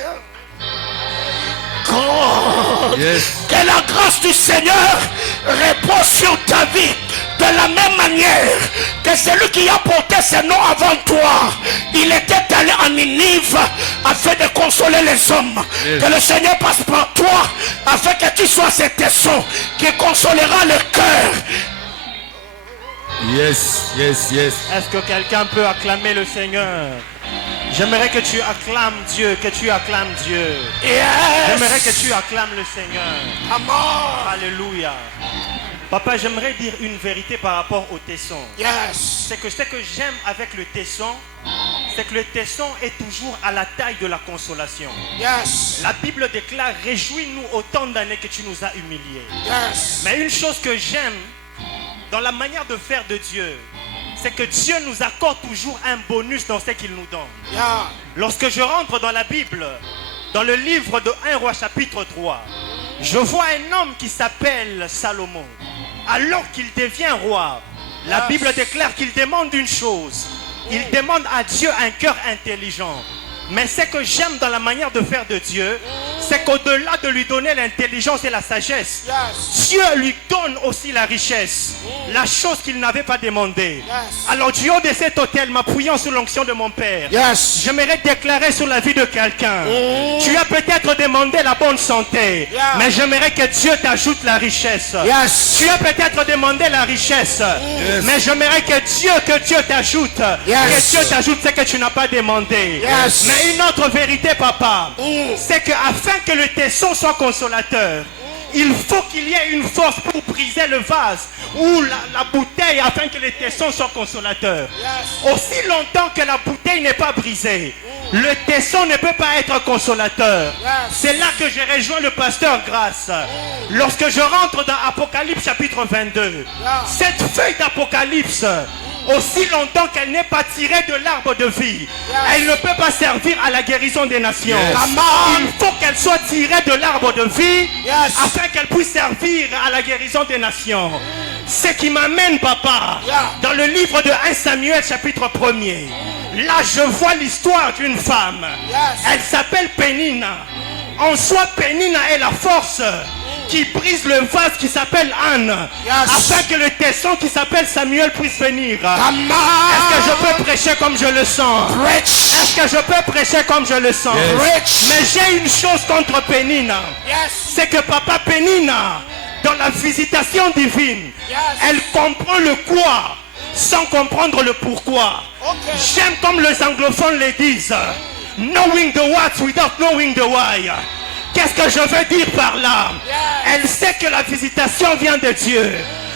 Que la grâce du Seigneur repose sur ta vie de la même manière que celui qui a porté ce nom avant toi, il était allé en Ninive afin de consoler les hommes. Que le Seigneur passe par toi afin que tu sois cet tesson qui consolera le cœur. Est-ce que quelqu'un peut acclamer le Seigneur? J'aimerais que tu acclames Dieu, que tu acclames Dieu. J'aimerais que tu acclames le Seigneur. Amen. Alléluia. Papa, j'aimerais dire une vérité par rapport au tesson. C'est que ce que j'aime avec le tesson, c'est que le tesson est toujours à la taille de la consolation. La Bible déclare, réjouis-nous autant d'années que tu nous as humiliés. Mais une chose que j'aime dans la manière de faire de Dieu, c'est que Dieu nous accorde toujours un bonus dans ce qu'il nous donne. Lorsque je rentre dans la Bible, dans le livre de 1 Roi chapitre 3, je vois un homme qui s'appelle Salomon. Alors qu'il devient roi, la Bible déclare qu'il demande une chose. Il demande à Dieu un cœur intelligent. Mais ce que j'aime dans la manière de faire de Dieu, c'est qu'au-delà de lui donner l'intelligence et la sagesse, Dieu lui donne aussi la richesse, la chose qu'il n'avait pas demandé. Alors du haut de cet hôtel, m'appuyant sous l'onction de mon Père, j'aimerais déclarer sur la vie de quelqu'un. Tu as peut-être demandé la bonne santé, mais j'aimerais que Dieu t'ajoute la richesse. Tu as peut-être demandé la richesse, mais j'aimerais que Dieu t'ajoute. Que Dieu t'ajoute ce que tu n'as pas demandé. Mais une autre vérité, papa, c'est qu'afin que le tesson soit consolateur, il faut qu'il y ait une force pour briser le vase ou la bouteille afin que le tesson soit consolateur. Aussi longtemps que la bouteille n'est pas brisée, le tesson ne peut pas être consolateur. C'est là que j'ai rejoint le pasteur Grâce. Lorsque je rentre dans Apocalypse chapitre 22, cette feuille d'Apocalypse, aussi longtemps qu'elle n'est pas tirée de l'arbre de vie, elle ne peut pas servir à la guérison des nations. Il faut qu'elle soit tirée de l'arbre de vie afin qu'elle puisse servir à la guérison des nations. Ce qui m'amène, papa, dans le livre de 1 Samuel chapitre 1er. Là, je vois l'histoire d'une femme. Elle s'appelle Pénina. En soi, Pénina est la force qui brise le vase qui s'appelle Anne, afin que le tesson qui s'appelle Samuel puisse venir. Est-ce que je peux prêcher comme je le sens? Est-ce que je peux prêcher comme je le sens? Mais j'ai une chose contre Pénina. C'est que papa Pénina, dans la visitation divine, elle comprend le quoi sans comprendre le pourquoi. J'aime comme les anglophones le disent, knowing the what without knowing the why. Qu'est-ce que je veux dire par là? Elle sait que la visitation vient de Dieu,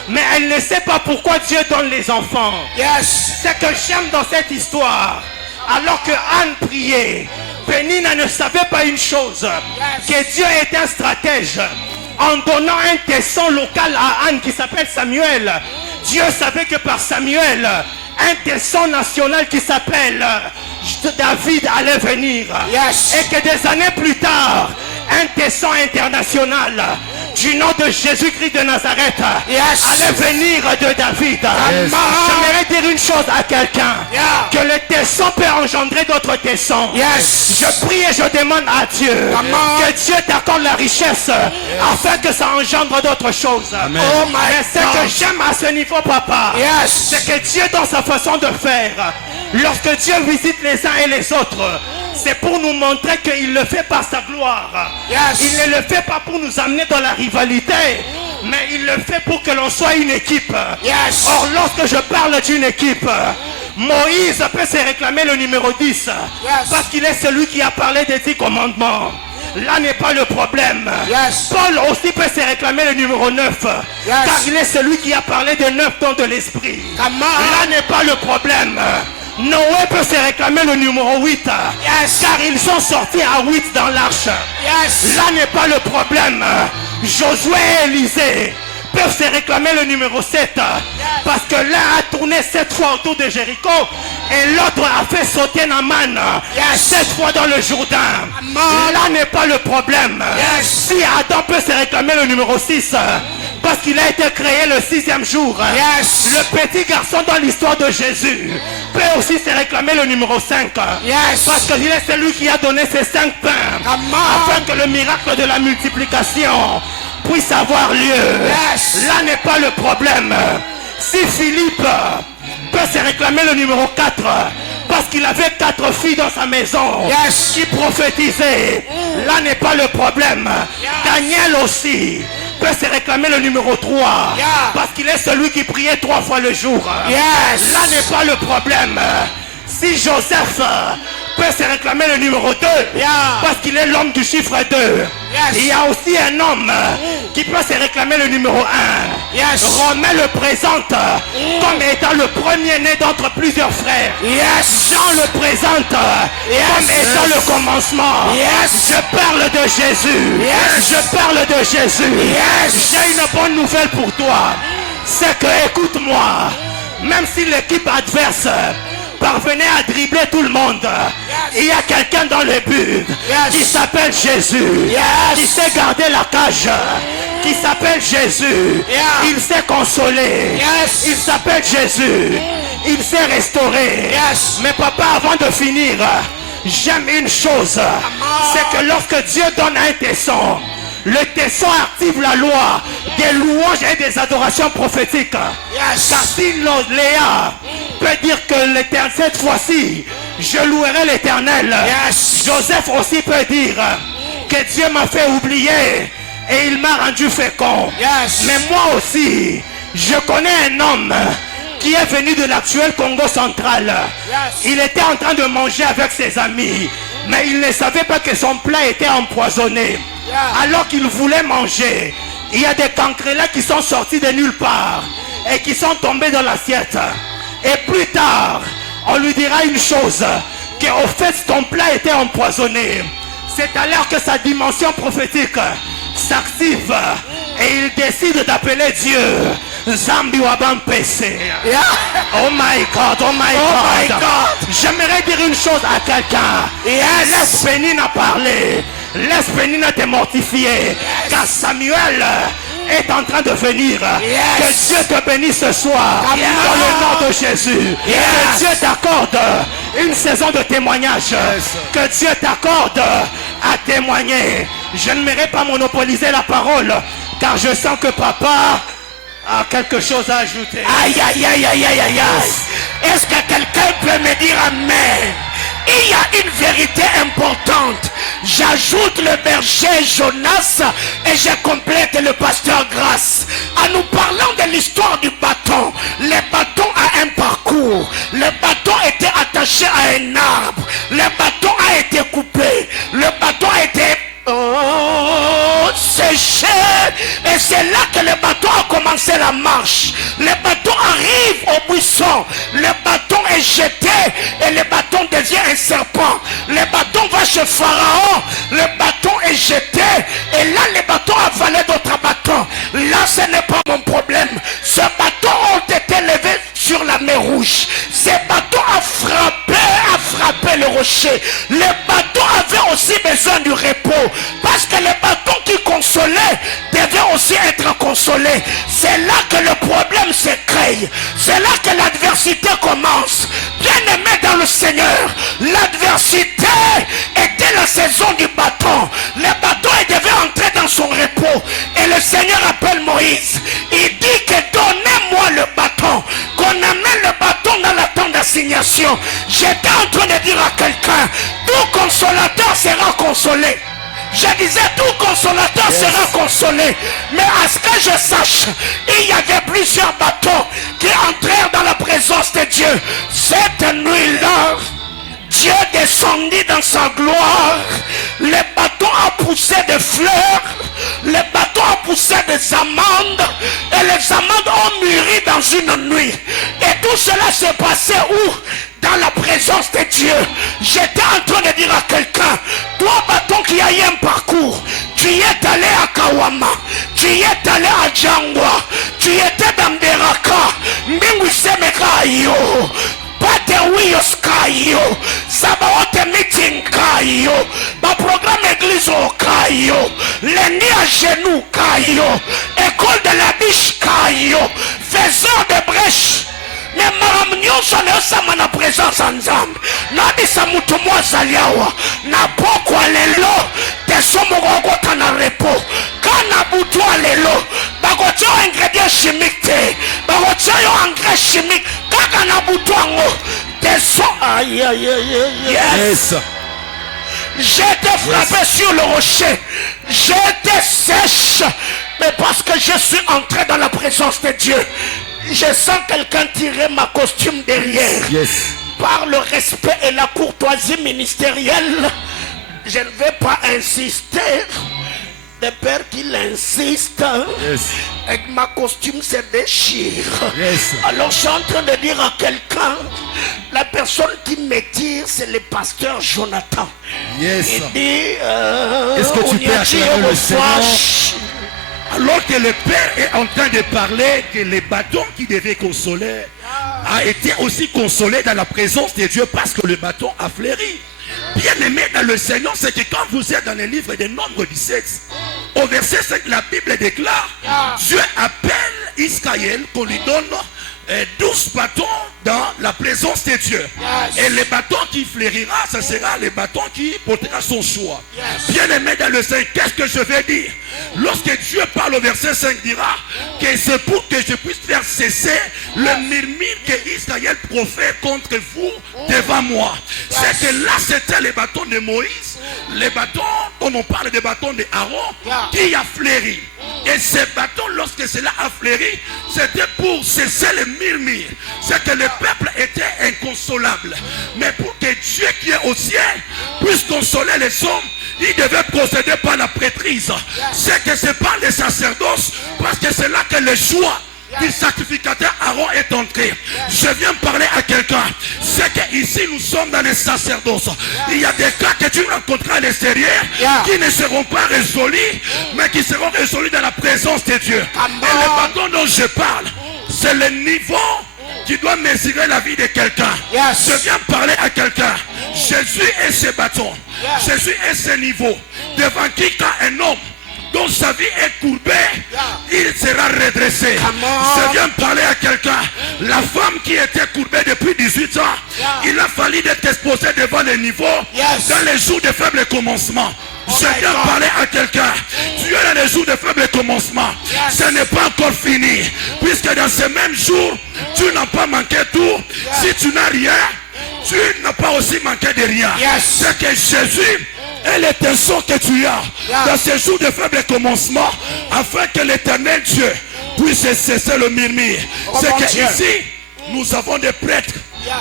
mais elle ne sait pas pourquoi Dieu donne les enfants. Ce que j'aime dans cette histoire, alors que Anne priait, Pénina ne savait pas une chose, que Dieu est un stratège. En donnant un tesson local à Anne qui s'appelle Samuel, Dieu savait que par Samuel, un tesson national qui s'appelle David allait venir. Et que des années plus tard, un tesson international du nom de Jésus-Christ de Nazareth allait venir de David. J'aimerais dire une chose à quelqu'un, que le tesson peut engendrer d'autres tessons. Je prie et je demande à Dieu que Dieu t'accorde la richesse afin que ça engendre d'autres choses. Mais ce que j'aime à ce niveau, papa, c'est que Dieu, dans sa façon de faire, lorsque Dieu visite les uns et les autres, c'est pour nous montrer qu'il le fait par sa gloire. Il ne le fait pas pour nous amener dans la rivalité, mais il le fait pour que l'on soit une équipe. Or, lorsque je parle d'une équipe, Moïse peut se réclamer le numéro 10 parce qu'il est celui qui a parlé des 10 commandements. Là n'est pas le problème. Paul aussi peut se réclamer le numéro 9 car il est celui qui a parlé de 9 dons de l'esprit. Là n'est pas le problème. Noé peut se réclamer le numéro 8 car ils sont sortis à 8 dans l'arche. Là n'est pas le problème. Josué et Élisée peuvent se réclamer le numéro 7 parce que l'un a tourné 7 fois autour de Jéricho et l'autre a fait sauter Naaman 7 fois dans le Jourdain. Là n'est pas le problème. Si Adam peut se réclamer le numéro 6 parce qu'il a été créé le 6e jour, le petit garçon dans l'histoire de Jésus peut aussi se réclamer le numéro 5 parce qu'il est celui qui a donné ces 5 pains afin que le miracle de la multiplication puisse avoir lieu. Là n'est pas le problème. Si Philippe peut se réclamer le numéro 4 parce qu'il avait 4 filles dans sa maison qui prophétisaient, là n'est pas le problème. Daniel aussi peut se réclamer le numéro 3 parce qu'il est celui qui priait 3 fois le jour. Là n'est pas le problème. Si Joseph peut se réclamer le numéro 2 parce qu'il est l'homme du chiffre 2. Il y a aussi un homme qui peut se réclamer le numéro 1. Romain le présente comme étant le premier-né d'entre plusieurs frères. Jean le présente comme étant le commencement. Je parle de Jésus. Je parle de Jésus. J'ai une bonne nouvelle pour toi. C'est que, écoute-moi, même si l'équipe adverse parvenait à dribbler tout le monde, il y a quelqu'un dans le but qui s'appelle Jésus, qui sait garder la cage, qui s'appelle Jésus. Il sait consoler. Il s'appelle Jésus. Il sait restaurer. Mais papa, avant de finir, j'aime une chose, c'est que lorsque Dieu donne un tesson, le tesson active la loi des louanges et des adorations prophétiques. Car si Léa peut dire que l'éternel, cette fois-ci, je louerai l'éternel, Joseph aussi peut dire que Dieu m'a fait oublier et il m'a rendu fécond. Mais moi aussi, je connais un homme qui est venu de l'actuel Congo central. Il était en train de manger avec ses amis, mais il ne savait pas que son plat était empoisonné. Alors qu'il voulait manger, il y a des cancrelats qui sont sortis de nulle part et qui sont tombés dans l'assiette. Et plus tard, on lui dira une chose, qu'au fait ton plat était empoisonné. C'est alors que sa dimension prophétique s'active et il décide d'appeler Dieu Zambi Wabam PC. Oh my God, oh my God. J'aimerais dire une chose à quelqu'un. Laisse Pénina parler. Laisse Pénina te mortifier. Car Samuel est en train de venir. Que Dieu te bénisse ce soir. Dans le nom de Jésus. Que Dieu t'accorde une saison de témoignage. Que Dieu t'accorde à témoigner. Je ne m'aimerais pas monopoliser la parole. car je sens que papa a quelque chose à ajouter. Aïe, aïe, aïe, aïe, aïe, aïe, aïe. Est-ce que quelqu'un peut me dire amen? Il y a une vérité importante. J'ajoute le berger Jonas et je complète le pasteur Grâce. En nous parlant de l'histoire du bâton, le bâton a un parcours. Le bâton était attaché à un arbre. Le bâton a été coupé. Le bâton a été séché. Et c'est là que le bâton a commencé la marche. Le bâton arrive au buisson. Le bâton est jeté et le bâton devient un serpent. Le bâton va chez Pharaon. Le bâton est jeté et là le bâton a avalé d'autres bâtons. Là ce n'est pas mon problème. Ce bâton ont été levés sur la mer Rouge. Ce bâton a frappé le rocher. Le bâton avait aussi besoin du repos. Parce que le bâton qui consolait devait aussi être consolé. C'est là que le problème se crée. C'est là que l'adversité commence. Bien aimé dans le Seigneur, l'adversité était la saison du bâton. Le bâton devait entrer dans son repos. Et le Seigneur appelle Moïse. Il dit que donnez-moi le bâton. Qu'on amène le bâton dans la tente d'assignation. J'étais en train de dire à quelqu'un, tout consolateur sera consolé. Je disais, tout consolateur sera consolé. Mais à ce que je sache, il y avait plusieurs bâtons qui entrèrent dans la présence de Dieu. Cette nuit-là, Dieu descendit dans sa gloire. Le bâton a poussé des fleurs. Le bâton a poussé des amandes. Et les amandes ont mûri dans une nuit. Et tout cela s'est passé où? Dans la présence de Dieu. J'étais en train de dire à quelqu'un, toi bâton qui a eu un parcours, tu y es allé à Kawama, tu y es allé à Djangwa, tu étais dans Deraka, Mbingusemekayo, Patewiyos Kayo, Sabaote Meeting Kayo, ma programme église au Kayo, l'ennemi à genoux Kayo, école de la biche Kayo, faiseur de brèche. Mais maram nyonso neosama na présence ensemble. Nabisa mutu mwazali awa. Na poko lelo. Tesomo gogota na repo. Kana butu lelo. Bagotia ingrédient chimique te. Bagotia yo engrais chimique. Kaka na butu ango. Teso. Aïe aïe aïe aïe. Yes. J'étais frappé sur le rocher. J'étais sèche. Mais parce que je suis entré dans la présence de Dieu. Je sens quelqu'un tirer ma costume derrière. Yes. Par le respect et la courtoisie ministérielle, je ne vais pas insister. De peur qu'il insiste. Yes. Et ma costume se déchire. Yes. Alors je suis en train de dire à quelqu'un, la personne qui me tire, c'est le pasteur Jonathan. Yes. Il dit, est-ce que tu peux acclamer le Seigneur? Alors que le Père est en train de parler que les bâtons qui devaient consoler a été aussi consolé dans la présence de Dieu parce que le bâton a fleuri. Bien aimé dans le Seigneur, c'est que quand vous êtes dans le livre des Nombres 17, au verset 5, la Bible déclare, Dieu appelle Israël qu'on lui donne 12 bâtons dans la présence de Dieu. Yes. Et le bâton qui fleurira, ce sera le bâton qui portera son choix. Yes. Bien aimé dans le Seigneur, qu'est-ce que je vais dire? Lorsque Dieu parle au verset 5, dira que c'est pour que je puisse faire cesser le murmure que Israël profère contre vous devant moi. Yes. C'est que là, c'était le bâton de Moïse, les bâtons, on en parle des bâtons d'Aaron, qui a fleuri. Et ces bâtons, lorsque cela a fleuri, c'était pour cesser le murmure. C'est que le peuple était inconsolable. Mais pour que Dieu qui est au ciel puisse consoler les hommes, il devait procéder par la prêtrise. C'est que c'est par les sacerdoces, parce que c'est là que le choix du sacrificateur Aaron est entré. Je viens parler à quelqu'un. C'est qu'ici nous sommes dans les sacerdoces. Il y a des cas que tu rencontreras à l'extérieur qui ne seront pas résolus, mais qui seront résolus dans la présence de Dieu. Et le bâton dont je parle, c'est le niveau qui doit mesurer la vie de quelqu'un. Je viens parler à quelqu'un. Jésus est ce bâton. Jésus est ce niveau. Devant qui quand un homme dont sa vie est courbée, il sera redressé. Je viens parler à quelqu'un. La femme qui était courbée depuis 18 ans, il a fallu d'être exposé devant les niveaux dans les jours de faible commencement. Je viens parler à quelqu'un. Tu es dans les jours de faible commencement. Ce n'est pas encore fini. Puisque dans ces mêmes jours, tu n'as pas manqué tout. Si tu n'as rien, tu n'as pas aussi manqué de rien. C'est que Jésus est l'intention que tu as dans ces jours de faible commencement, afin que l'Éternel Dieu puisse cesser le murmure. C'est que ici, nous avons des prêtres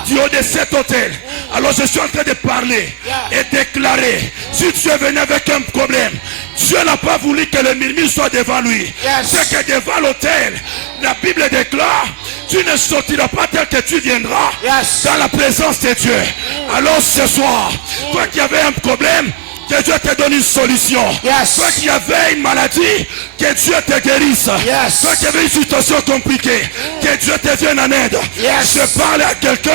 du haut de cet hôtel. Alors je suis en train de parler et déclarer, si tu es venu avec un problème, Dieu n'a pas voulu que le murmure soit devant lui. C'est que devant l'hôtel, la Bible déclare, tu ne sortiras pas tel que tu viendras dans la présence de Dieu. Alors ce soir, toi qui avais un problème, que Dieu te donne une solution. Toi qui avais une maladie, que Dieu te guérisse. Toi qui avais une situation compliquée, que Dieu te vienne en aide. Je parle à quelqu'un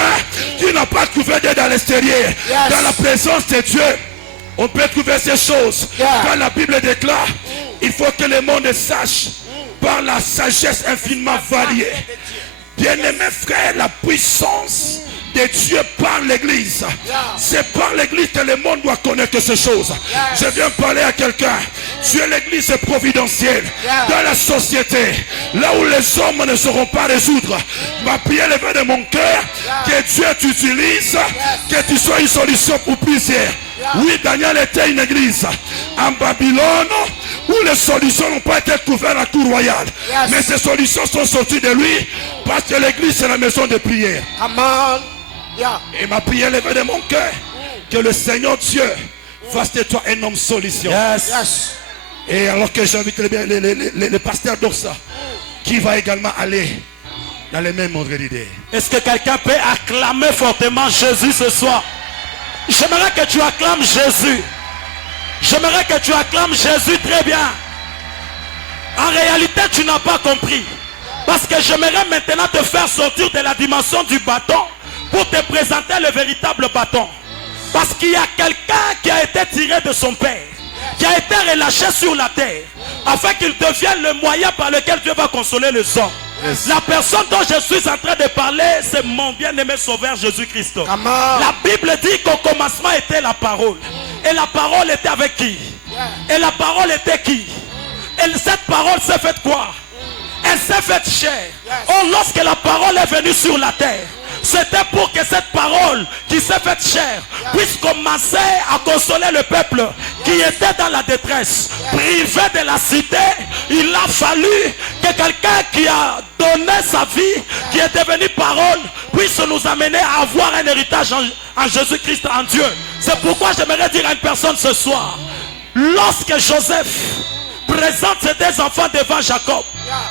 qui n'a pas trouvé d'aide à l'extérieur. Dans la présence de Dieu, on peut trouver ces choses. Quand la Bible déclare, il faut que le monde sache par la sagesse infiniment variée. Bien-aimés frères, la puissance de Dieu par l'église. C'est par l'église que le monde doit connaître ces choses. Je viens parler à quelqu'un. Tu es l'église providentielle dans la société. Là où les hommes ne sauront pas résoudre. Ma prière levée de mon cœur, que Dieu t'utilise, que tu sois une solution pour plusieurs. Oui, Daniel était une église en Babylone où les solutions n'ont pas été couvertes à la cour royale. Mais ces solutions sont sorties de lui parce que l'église c'est la maison de prière. Amen. Et ma prière levée de mon cœur, que le Seigneur Dieu fasse de toi un homme solution. Et alors que j'invite le pasteur d'Orsa, qui va également aller dans les mêmes ordres d'idées. Est-ce que quelqu'un peut acclamer fortement Jésus ce soir? J'aimerais que tu acclames Jésus. J'aimerais que tu acclames Jésus très bien. En réalité, tu n'as pas compris. Parce que j'aimerais maintenant te faire sortir de la dimension du bâton pour te présenter le véritable bâton. Parce qu'il y a quelqu'un qui a été tiré de son père, qui a été relâché sur la terre, afin qu'il devienne le moyen par lequel Dieu va consoler les hommes. La personne dont je suis en train de parler, c'est mon bien-aimé sauveur Jésus-Christ. La Bible dit qu'au commencement était la parole. Et la parole était avec qui? Et la parole était qui? Et cette parole s'est faite quoi? Elle s'est faite chair. Oh, lorsque la parole est venue sur la terre, c'était pour que cette parole qui s'est faite chair puisse commencer à consoler le peuple qui était dans la détresse, privé de la cité. Il a fallu que quelqu'un qui a donné sa vie, qui est devenu parole, puisse nous amener à avoir un héritage en Jésus-Christ, en Dieu. C'est pourquoi j'aimerais dire à une personne ce soir, lorsque Joseph présente ses deux enfants devant Jacob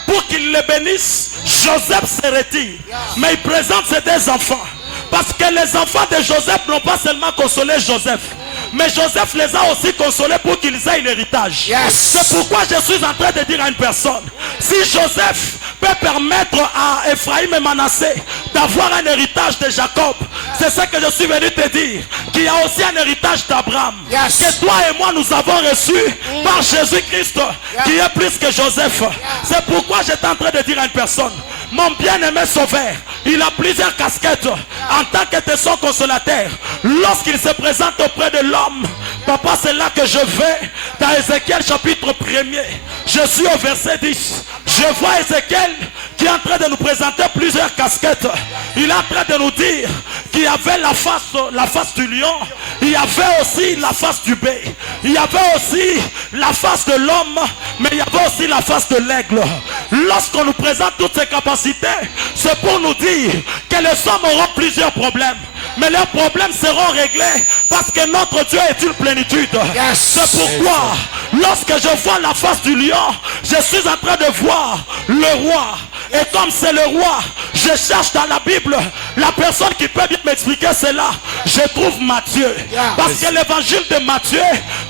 pour qu'il les bénisse, Joseph se retire, mais il présente ses deux enfants parce que les enfants de Joseph n'ont pas seulement consolé Joseph, mais Joseph les a aussi consolés pour qu'ils aient l'héritage. C'est pourquoi je suis en train de dire à une personne, si Joseph peut permettre à Ephraïm et Manassé d'avoir un héritage de Jacob, c'est ce que je suis venu te dire, qu'il y a aussi un héritage d'Abraham, que toi et moi nous avons reçu par Jésus-Christ, qui est plus que Joseph. C'est pourquoi j'étais en train de dire à une personne, mon bien-aimé sauveur, il a plusieurs casquettes en tant que tesson consolateur. Lorsqu'il se présente auprès de l'homme, papa, c'est là que je vais, dans Ézéchiel chapitre 1er. Je suis au verset 10. Je vois Ézéchiel qui est en train de nous présenter plusieurs casquettes. Il est en train de nous dire qu'il y avait la face du lion, il y avait aussi la face du bœuf, il y avait aussi la face de l'homme, mais il y avait aussi la face de l'aigle. Lorsqu'on nous présente toutes ces capacités, c'est pour nous dire que les hommes auront plusieurs problèmes, mais leurs problèmes seront réglés parce que notre Dieu est une plénitude. C'est pourquoi lorsque je vois la face du lion, je suis en train de voir le roi. Et comme c'est le roi, je cherche dans la Bible la personne qui peut bien m'expliquer cela. Je trouve Matthieu. Parce que l'évangile de Matthieu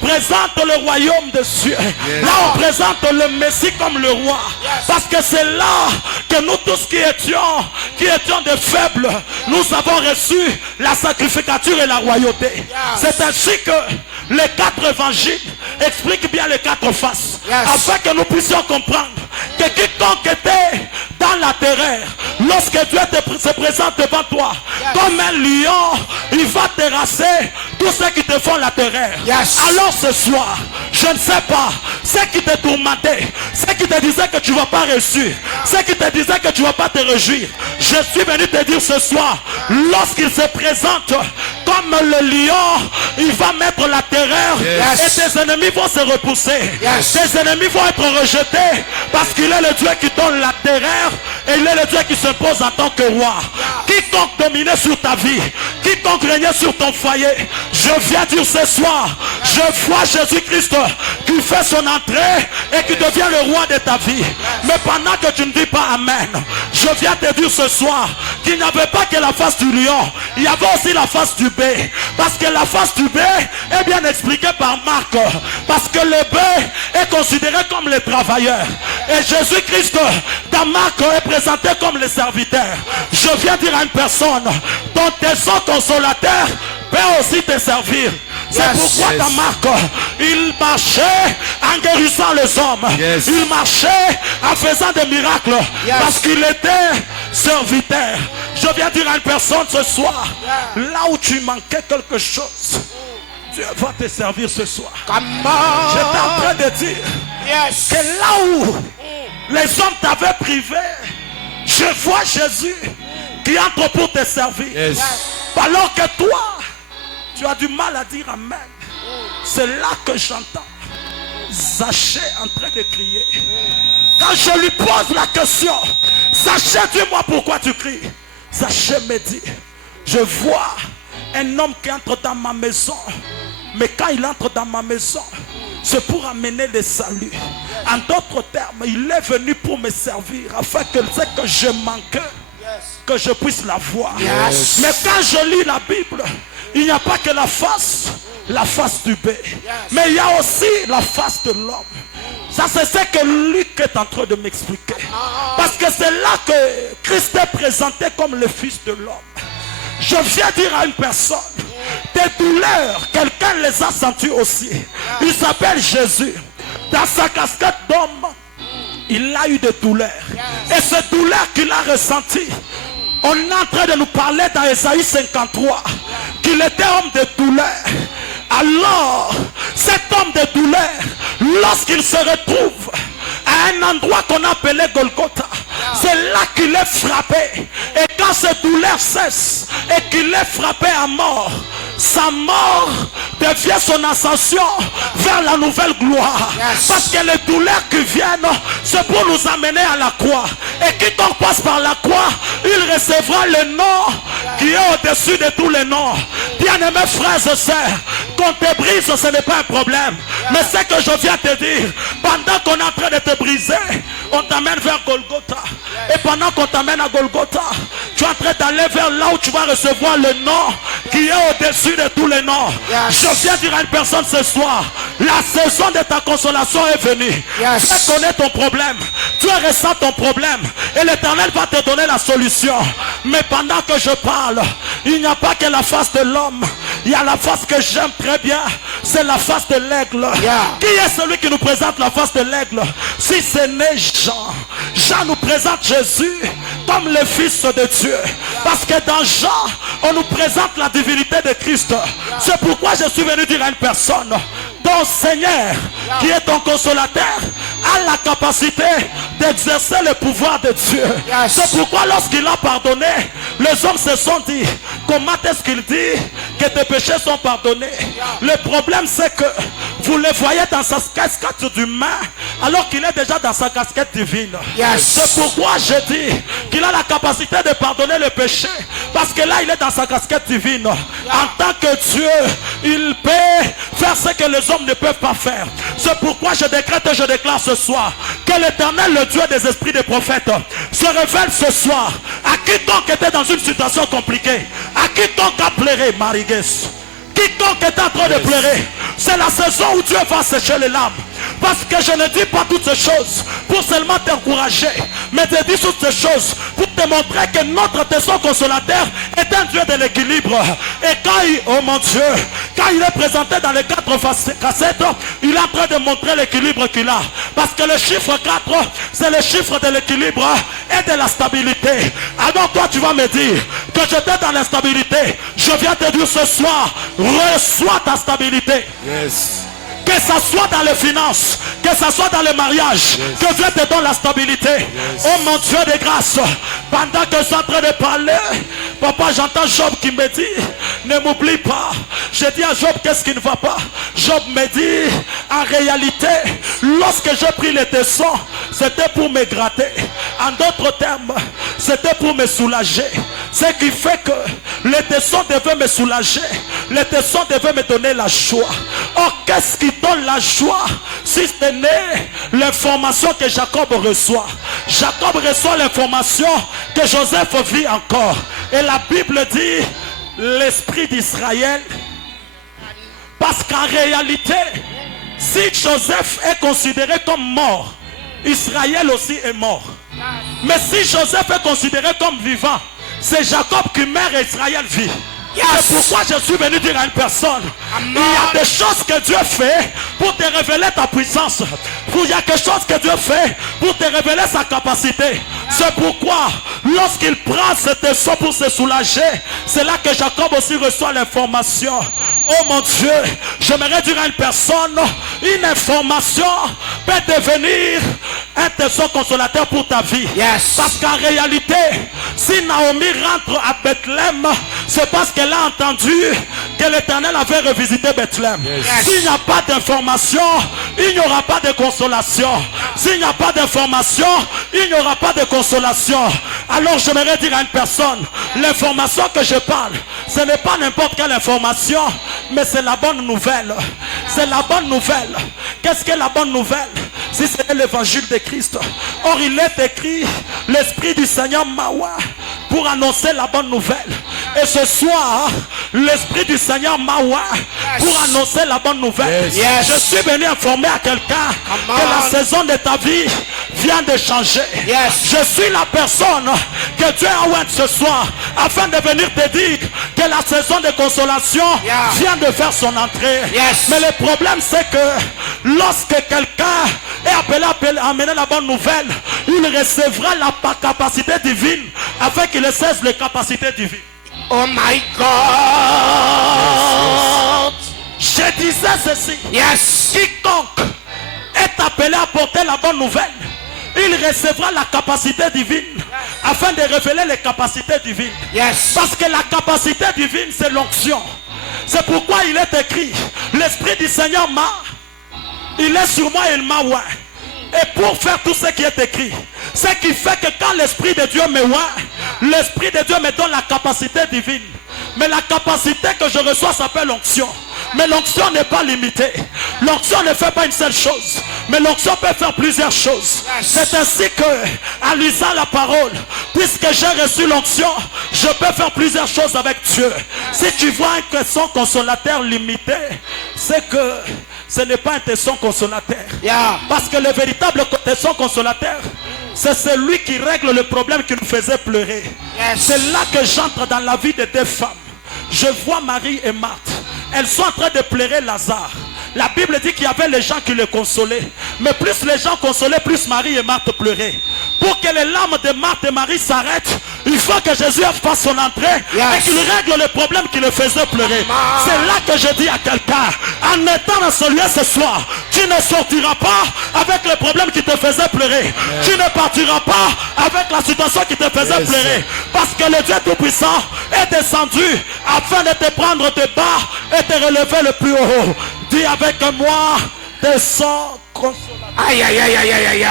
présente le royaume de Dieu. Là on présente le Messie comme le roi. Parce que c'est là que nous tous qui étions des faibles, nous avons reçu la sacrificature et la royauté. C'est ainsi que les 4 évangiles expliquent bien les 4 faces. Afin que nous puissions comprendre que quiconque était dans la terreur, lorsque Dieu se présente devant toi, comme un lion, il va terrasser tous ceux qui te font la terreur. Alors ce soir, je ne sais pas, ceux qui te tourmentaient, ceux qui te disaient que tu ne vas pas réussir, ceux qui te disaient que tu ne vas pas te réjouir, je suis venu te dire ce soir, lorsqu'il se présente comme le lion, il va mettre la terreur et tes ennemis vont se repousser. Tes ennemis vont être rejetés parce qu'il est le Dieu qui donne la terreur et il est le Dieu qui s'impose en tant que roi. Quiconque dominait sur ta vie, quiconque régnait sur ton foyer, je viens dire ce soir, je vois Jésus-Christ qui fait son entrée et qui devient le roi de ta vie. Mais pendant que tu ne dis pas Amen, je viens te dire ce soir qu'il n'y avait pas que la face du lion, il y avait aussi la face du bœuf. Parce que la face du bœuf est bien expliquée par Marc. Parce que le bœuf est considéré comme le travailleur. Et Jésus-Christ, dans Marc, est présenté comme le serviteur. Je viens dire à une personne, ton tesson consolateur peut aussi te servir. C'est pourquoi dans Marc, il marchait en guérissant les hommes. Il marchait en faisant des miracles. Parce qu'il était serviteur. Je viens dire à une personne ce soir, là où tu manquais quelque chose, Dieu va te servir ce soir. J'étais en train de dire que là où les hommes t'avaient privé, je vois Jésus qui entre pour te servir. Alors que toi, tu as du mal à dire Amen. C'est là que j'entends Zachée en train de crier. Quand je lui pose la question, Zachée, dis-moi pourquoi tu cries. Zachée me dit, je vois un homme qui entre dans ma maison. Mais quand il entre dans ma maison, c'est pour amener le salut. En d'autres termes, il est venu pour me servir afin que ce que je manquais, que je puisse la voir. Mais quand je lis la Bible, il n'y a pas que la face du bœuf, mais il y a aussi la face de l'homme. Ça, c'est ce que Luc est en train de m'expliquer. Parce que c'est là que Christ est présenté comme le Fils de l'homme. Je viens dire à une personne, tes douleurs, quelqu'un les a senties aussi. Il s'appelle Jésus. Dans sa casquette d'homme, il a eu des douleurs. Et ces douleurs qu'il a ressenties, on est en train de nous parler dans Ésaïe 53 qu'il était homme de douleur. Alors, cet homme de douleur, lorsqu'il se retrouve à un endroit qu'on appelait Golgotha, c'est là qu'il est frappé. Et quand cette douleur cesse et qu'il est frappé à mort, sa mort devient son ascension vers la nouvelle gloire. Parce que les douleurs qui viennent, c'est pour nous amener à la croix. Et quiconque passe par la croix, il recevra le nom qui est au-dessus de tous les noms. Bien-aimés frères et sœurs, qu'on te brise, ce n'est pas un problème. Mais ce que je viens te dire, pendant qu'on est en train de te briser, on t'amène vers Golgotha. Et pendant qu'on t'amène à Golgotha, tu es en train d'aller vers là où tu vas recevoir le nom qui est au-dessus de tous les noms. Je viens dire à une personne ce soir, la saison de ta consolation est venue. Tu connais ton problème, tu ressens ton problème et l'Éternel va te donner la solution. Mais pendant que je parle, il n'y a pas que la face de l'homme, il y a la face que j'aime très bien, c'est la face de l'aigle. Qui est celui qui nous présente la face de l'aigle? Si ce n'est Jean. Jean nous présente Jésus comme le Fils de Dieu. Parce que dans Jean, on nous présente la divinité de Christ. C'est pourquoi je suis venu dire à une personne, ton Seigneur, qui est ton consolateur, a la capacité d'exercer le pouvoir de Dieu. C'est pourquoi lorsqu'il a pardonné, les hommes se sont dit, comment est-ce qu'il dit que tes péchés sont pardonnés? Le problème c'est que vous le voyez dans sa casquette d'humain alors qu'il est déjà dans sa casquette divine. C'est pourquoi je dis qu'il a la capacité de pardonner le péché, parce que là il est dans sa casquette divine. En tant que Dieu, il peut faire ce que les hommes ne peuvent pas faire. C'est pourquoi je décrète et je déclare ce soir que l'Éternel, le Dieu des esprits des prophètes, se révèle ce soir à quiconque était dans une situation compliquée, à quiconque a pleuré, Marigues, quiconque est en train de pleurer. C'est la saison où Dieu va sécher les larmes. Parce que je ne dis pas toutes ces choses pour seulement t'encourager, mais je dis toutes ces choses pour te montrer que notre tesson consolateur est un Dieu de l'équilibre. Et quand il, oh mon Dieu, quand il est présenté dans les 4 facettes, il est en train de montrer l'équilibre qu'il a. Parce que le chiffre 4, c'est le chiffre de l'équilibre et de la stabilité. Alors toi, tu vas me dire que j'étais dans l'instabilité. Je viens te dire ce soir, reçois ta stabilité. Yes. Que ça soit dans les finances, que ça soit dans le mariage, que Dieu te donne la stabilité. Oh mon Dieu de grâce, pendant que je suis en train de parler, papa, j'entends Job qui me dit, ne m'oublie pas. J'ai dit à Job, qu'est-ce qui ne va pas? Job me dit, en réalité, lorsque j'ai pris les tessons, c'était pour me gratter. En d'autres termes, c'était pour me soulager. Ce qui fait que les tessons devaient me soulager. Les tessons devaient me donner la joie. Oh, qu'est-ce qui donne la joie si ce n'est l'information que Jacob reçoit? Jacob reçoit l'information que Joseph vit encore. Et la Bible dit, l'esprit d'Israël. Parce qu'en réalité, si Joseph est considéré comme mort, Israël aussi est mort. Mais si Joseph est considéré comme vivant, c'est Jacob qui meurt et Israël vit. C'est pourquoi je suis venu dire à une personne, il y a des choses que Dieu fait pour te révéler ta puissance. Il y a quelque chose que Dieu fait pour te révéler sa capacité. C'est pourquoi lorsqu'il prend cet essor pour se soulager, c'est là que Jacob aussi reçoit l'information. Oh mon Dieu, j'aimerais dire à une personne, une information peut devenir un tesson consolateur pour ta vie. Parce qu'en réalité, si Naomi rentre à Bethléem, c'est parce qu'elle a entendu que l'Éternel avait revisité Bethléem. S'il n'y a pas d'information, il n'y aura pas de consolation. S'il n'y a pas d'information, il n'y aura pas de consolation. Alors j'aimerais dire à une personne, l'information que je parle, ce n'est pas n'importe quelle information, mais c'est la bonne nouvelle. C'est la bonne nouvelle. Qu'est-ce que la bonne nouvelle? Si c'est l'évangile de Christ. Or il est écrit, l'Esprit du Seigneur m'a oint pour annoncer la bonne nouvelle. Et ce soir, l'Esprit du Seigneur m'a oint pour annoncer la bonne nouvelle. Je suis venu informer à quelqu'un que la saison de ta vie vient de changer. Je suis la personne que Dieu a oint ce soir afin de venir te dire que la saison de consolation vient de faire son entrée. Mais le problème c'est que lorsque quelqu'un est appelé à amener la bonne nouvelle, il recevra la capacité divine afin qu'il cesse les capacités divines. Oh my God! Je disais ceci. Quiconque est appelé à porter la bonne nouvelle, il recevra la capacité divine afin de révéler les capacités divines. Parce que la capacité divine, c'est l'onction. C'est pourquoi il est écrit, l'Esprit du Seigneur il est sur moi et il m'a oint. Et pour faire tout ce qui est écrit, ce qui fait que quand l'Esprit de Dieu me oint, l'Esprit de Dieu me donne la capacité divine. Mais la capacité que je reçois s'appelle l'onction. Mais l'onction n'est pas limitée. L'onction ne fait pas une seule chose, mais l'onction peut faire plusieurs choses. C'est ainsi que, en lisant la parole, puisque j'ai reçu l'onction, je peux faire plusieurs choses avec Dieu. Si tu vois un tesson consolateur limité, c'est que ce n'est pas un tesson consolateur. Parce que le véritable tesson consolateur, c'est celui qui règle le problème qui nous faisait pleurer. C'est là que j'entre dans la vie de deux femmes. Je vois Marie et Marthe. Elles sont en train de pleurer Lazare. La Bible dit qu'il y avait les gens qui le consolaient. Mais plus les gens consolaient, plus Marie et Marthe pleuraient. Pour que les larmes de Marthe et Marie s'arrêtent, il faut que Jésus fasse son entrée et qu'il règle le problème qui le faisait pleurer. C'est là que je dis à quelqu'un, en étant dans ce lieu ce soir, tu ne sortiras pas avec le problème qui te faisait pleurer. Tu ne partiras pas avec la situation qui te faisait pleurer. Parce que le Dieu Tout-Puissant est descendu afin de te prendre de bas et te relever le plus haut. Dis avec moi, descends consolateur. Aïe, aïe, aïe, aïe, aïe, aïe.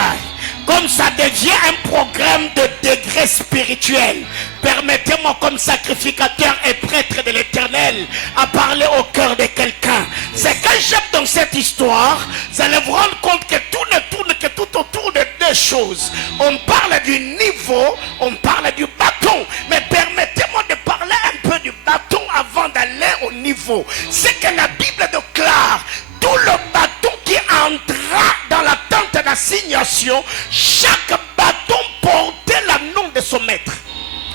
Comme ça devient un programme de degré spirituel, permettez-moi comme sacrificateur et prêtre de l'Éternel à parler au cœur de quelqu'un. C'est quand j'aime dans cette histoire, vous allez vous rendre compte que tout ne tourne que tout autour de deux choses. On parle du niveau, on parle du bâton. Mais permettez-moi de parler un peu du bâton avant d'aller au niveau. C'est que la Bible déclare tout le bâton qui entra dans la tente d'assignation, chaque bâton portait le nom de son maître.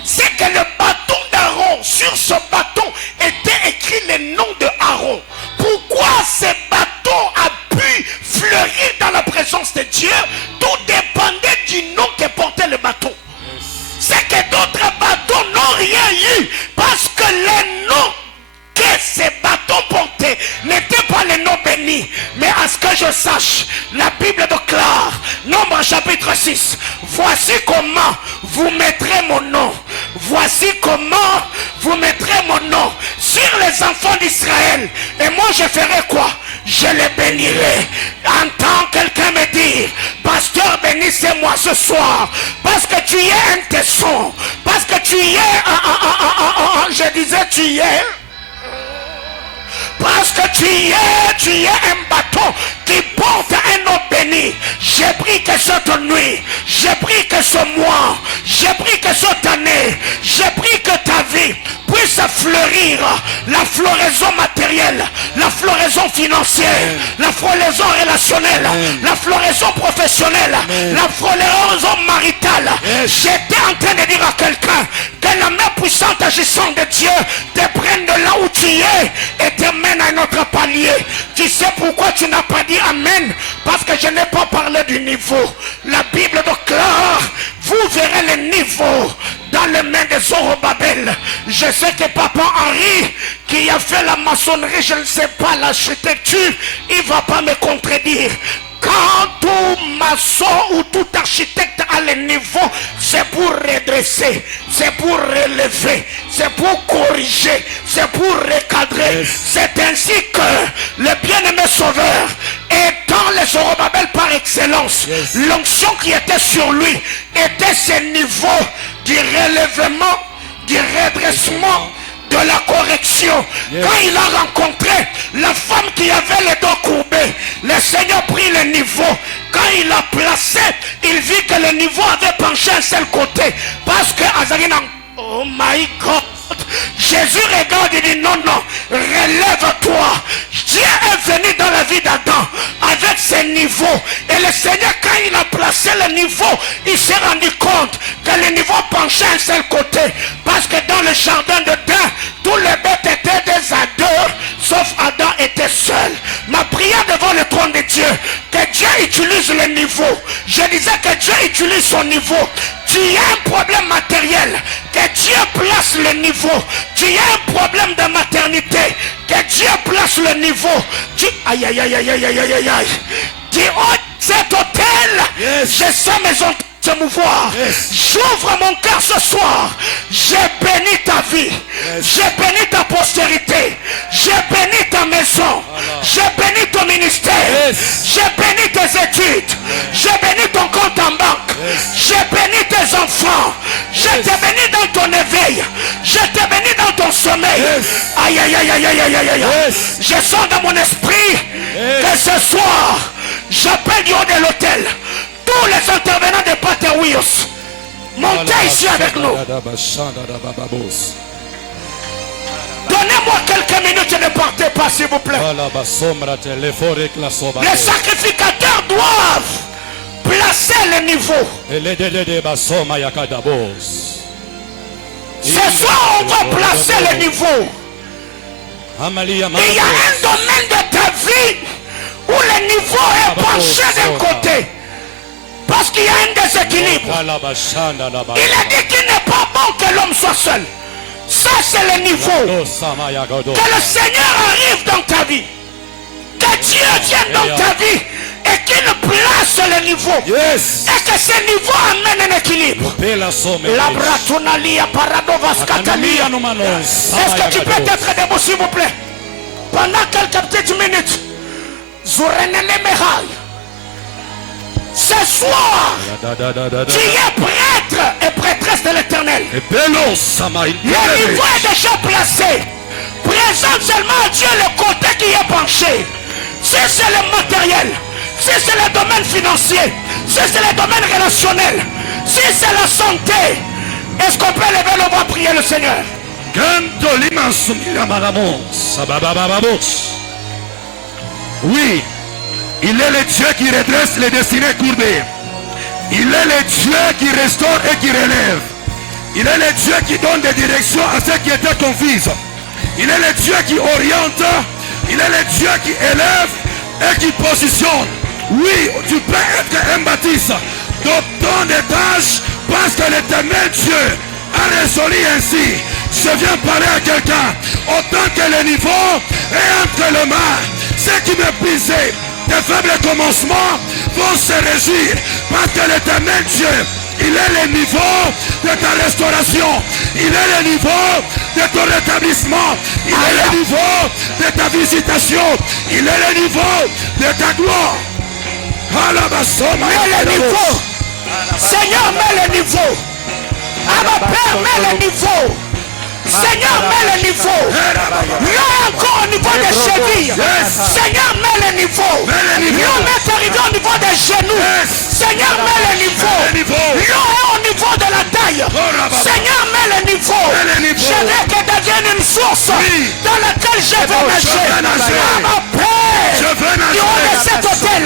C'est que le bâton d'Aaron, sur ce bâton était écrit le nom de Aaron. Pourquoi ce bâton a pu fleurir dans la présence de Dieu? que d'autres bateaux n'ont rien eu. Parce que les noms que ces bateaux portaient n'étaient pas les noms bénis. Mais à ce que je sache, la Bible déclare, Nombre chapitre 6, voici comment vous mettrez mon nom. Voici comment vous mettrez mon nom sur les enfants d'Israël. Et moi je ferai quoi? Je les bénirai. Entends quelqu'un me dire, pasteur, bénissez-moi ce soir. Parce que tu es un tesson. Parce que tu es je disais tu es. Parce que tu es un bateau qui porte un nom béni. J'ai pris que cette nuit, j'ai pris que ce mois, j'ai pris que cette année, j'ai pris que ta vie puisse fleurir. La floraison matérielle, la floraison financière, la floraison relationnelle, la floraison professionnelle, la floraison maritale. J'étais en train de dire à quelqu'un que la main puissante agissante de Dieu te prenne de là où tu es et te mène à un autre palier. Tu sais pourquoi tu n'as pas dit amen? Parce que je n'ai pas parlé du niveau. La Bible déclare, vous verrez le niveau dans les mains de Zorobabel. Je sais que Papa Henri, qui a fait la maçonnerie, je ne sais pas l'architecture, il ne va pas me contredire. Quand tout maçon ou tout architecte a le niveau, c'est pour redresser, c'est pour relever, c'est pour corriger, c'est pour recadrer. C'est ainsi que le bien-aimé Sauveur, étant le Zorobabel par excellence, l'onction qui était sur lui était ce niveau du relèvement, du redressement, de la correction. Quand il a rencontré la femme qui avait les dos courbés, le Seigneur prit le niveau. Quand il a placé, il vit que le niveau avait penché un seul côté. Parce que Azarina, oh my God, Jésus regarde et dit non, non, relève-toi. Dieu est venu dans la vie d'Adam avec ses niveaux. Et le Seigneur, quand il a placé le niveau, il s'est rendu compte que le niveau penchait un seul côté. Parce que dans le jardin d'Éden, tous les bêtes étaient des adeurs, sauf Adam était seul. Ma prière devant le trône de Dieu, que Dieu utilise le niveau. Je disais que Dieu utilise son niveau. Tu as un problème matériel, que Dieu place le niveau. Tu as un problème de maternité, que Dieu place le niveau. Aïe aïe aïe aïe aïe aïe aïe aïe. Tu as cet hôtel, je sens mes ondes se mouvoir. J'ouvre mon cœur ce soir. J'ai béni ta vie. J'ai béni ta postérité. J'ai béni ta maison. J'ai béni ton ministère. J'ai béni tes études. J'ai béni ton compte en banque. J'ai béni tes enfants. Je t'ai béni dans ton éveil. Je t'ai béni dans ton sommeil. Aïe aïe aïe aïe aïe aïe aïe. Je sens dans mon esprit que ce soir, j'appelle du haut de l'hôtel tous les intervenants de Pater Wills, montez ici avec nous. Donnez-moi quelques minutes et ne partez pas, s'il vous plaît. Les sacrificateurs doivent placer le niveau. Ce soir, on va placer le niveau. Il y a un domaine de ta vie où le niveau est penché d'un côté. Parce qu'il y a un déséquilibre. Il a dit qu'il n'est pas bon que l'homme soit seul. Ça c'est le niveau. Que le Seigneur arrive dans ta vie. Que Dieu vienne dans ta vie. Et qu'il place le niveau. Et que ce niveau amène un équilibre. La bratonalia paradovas catalia. Est-ce que tu peux être debout s'il vous plaît? Pendant quelques petites minutes. Zourenene mehal. Ce soir, tu es prêtre et prêtresse de l'Éternel. Le niveau est déjà placé. Présente seulement à Dieu le côté qui est penché. Si c'est le matériel, si c'est le domaine financier, si c'est le domaine relationnel, si c'est la santé, est-ce qu'on peut lever le bras prier le Seigneur? Oui. Il est le Dieu qui redresse les destinées courbées. Il est le Dieu qui restaure et qui relève. Il est le Dieu qui donne des directions à ceux qui étaient confus. Il est le Dieu qui oriente. Il est le Dieu qui élève et qui positionne. Oui, tu peux être un baptiste. Dans des tâches Parce que l'Éternel Dieu a résolu ainsi. Je viens parler à quelqu'un. Autant que le niveau est entre les mains. Ceux qui me brisaient des faibles commencements vont se réjouir. Parce que l'Éternel Dieu, il est le niveau de ta restauration. Il est le niveau de ton rétablissement. Il est le niveau de ta visitation. Il est le niveau de ta gloire. Mets le niveau. Seigneur, mets le niveau. Abba Père, mets le niveau. Seigneur, mets le niveau. Là encore au niveau des chevilles. Seigneur, mets le niveau. Là est arrivé au niveau des genoux. Seigneur, mets le niveau. Là est au niveau de la taille. Seigneur, mets le niveau. Je veux que devienne une source dans laquelle je vais nager. Abba Père, du haut de cet hôtel,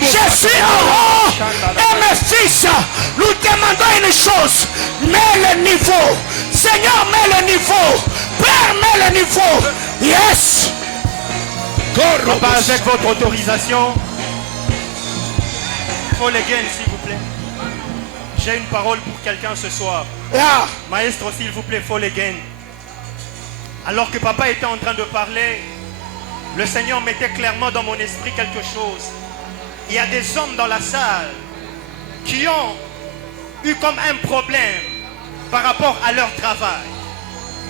je suis en haut. Et mes fils, nous demandons une chose. Mets le niveau. Seigneur, mets le niveau. Père, mets le niveau. Yes. Papa, avec votre autorisation, Paul again, s'il vous plaît. J'ai une parole pour quelqu'un ce soir. Yeah. Maestro, s'il vous plaît, Paul again. Alors que papa était en train de parler, le Seigneur mettait clairement dans mon esprit quelque chose. Il y a des hommes dans la salle qui ont eu comme un problème par rapport à leur travail.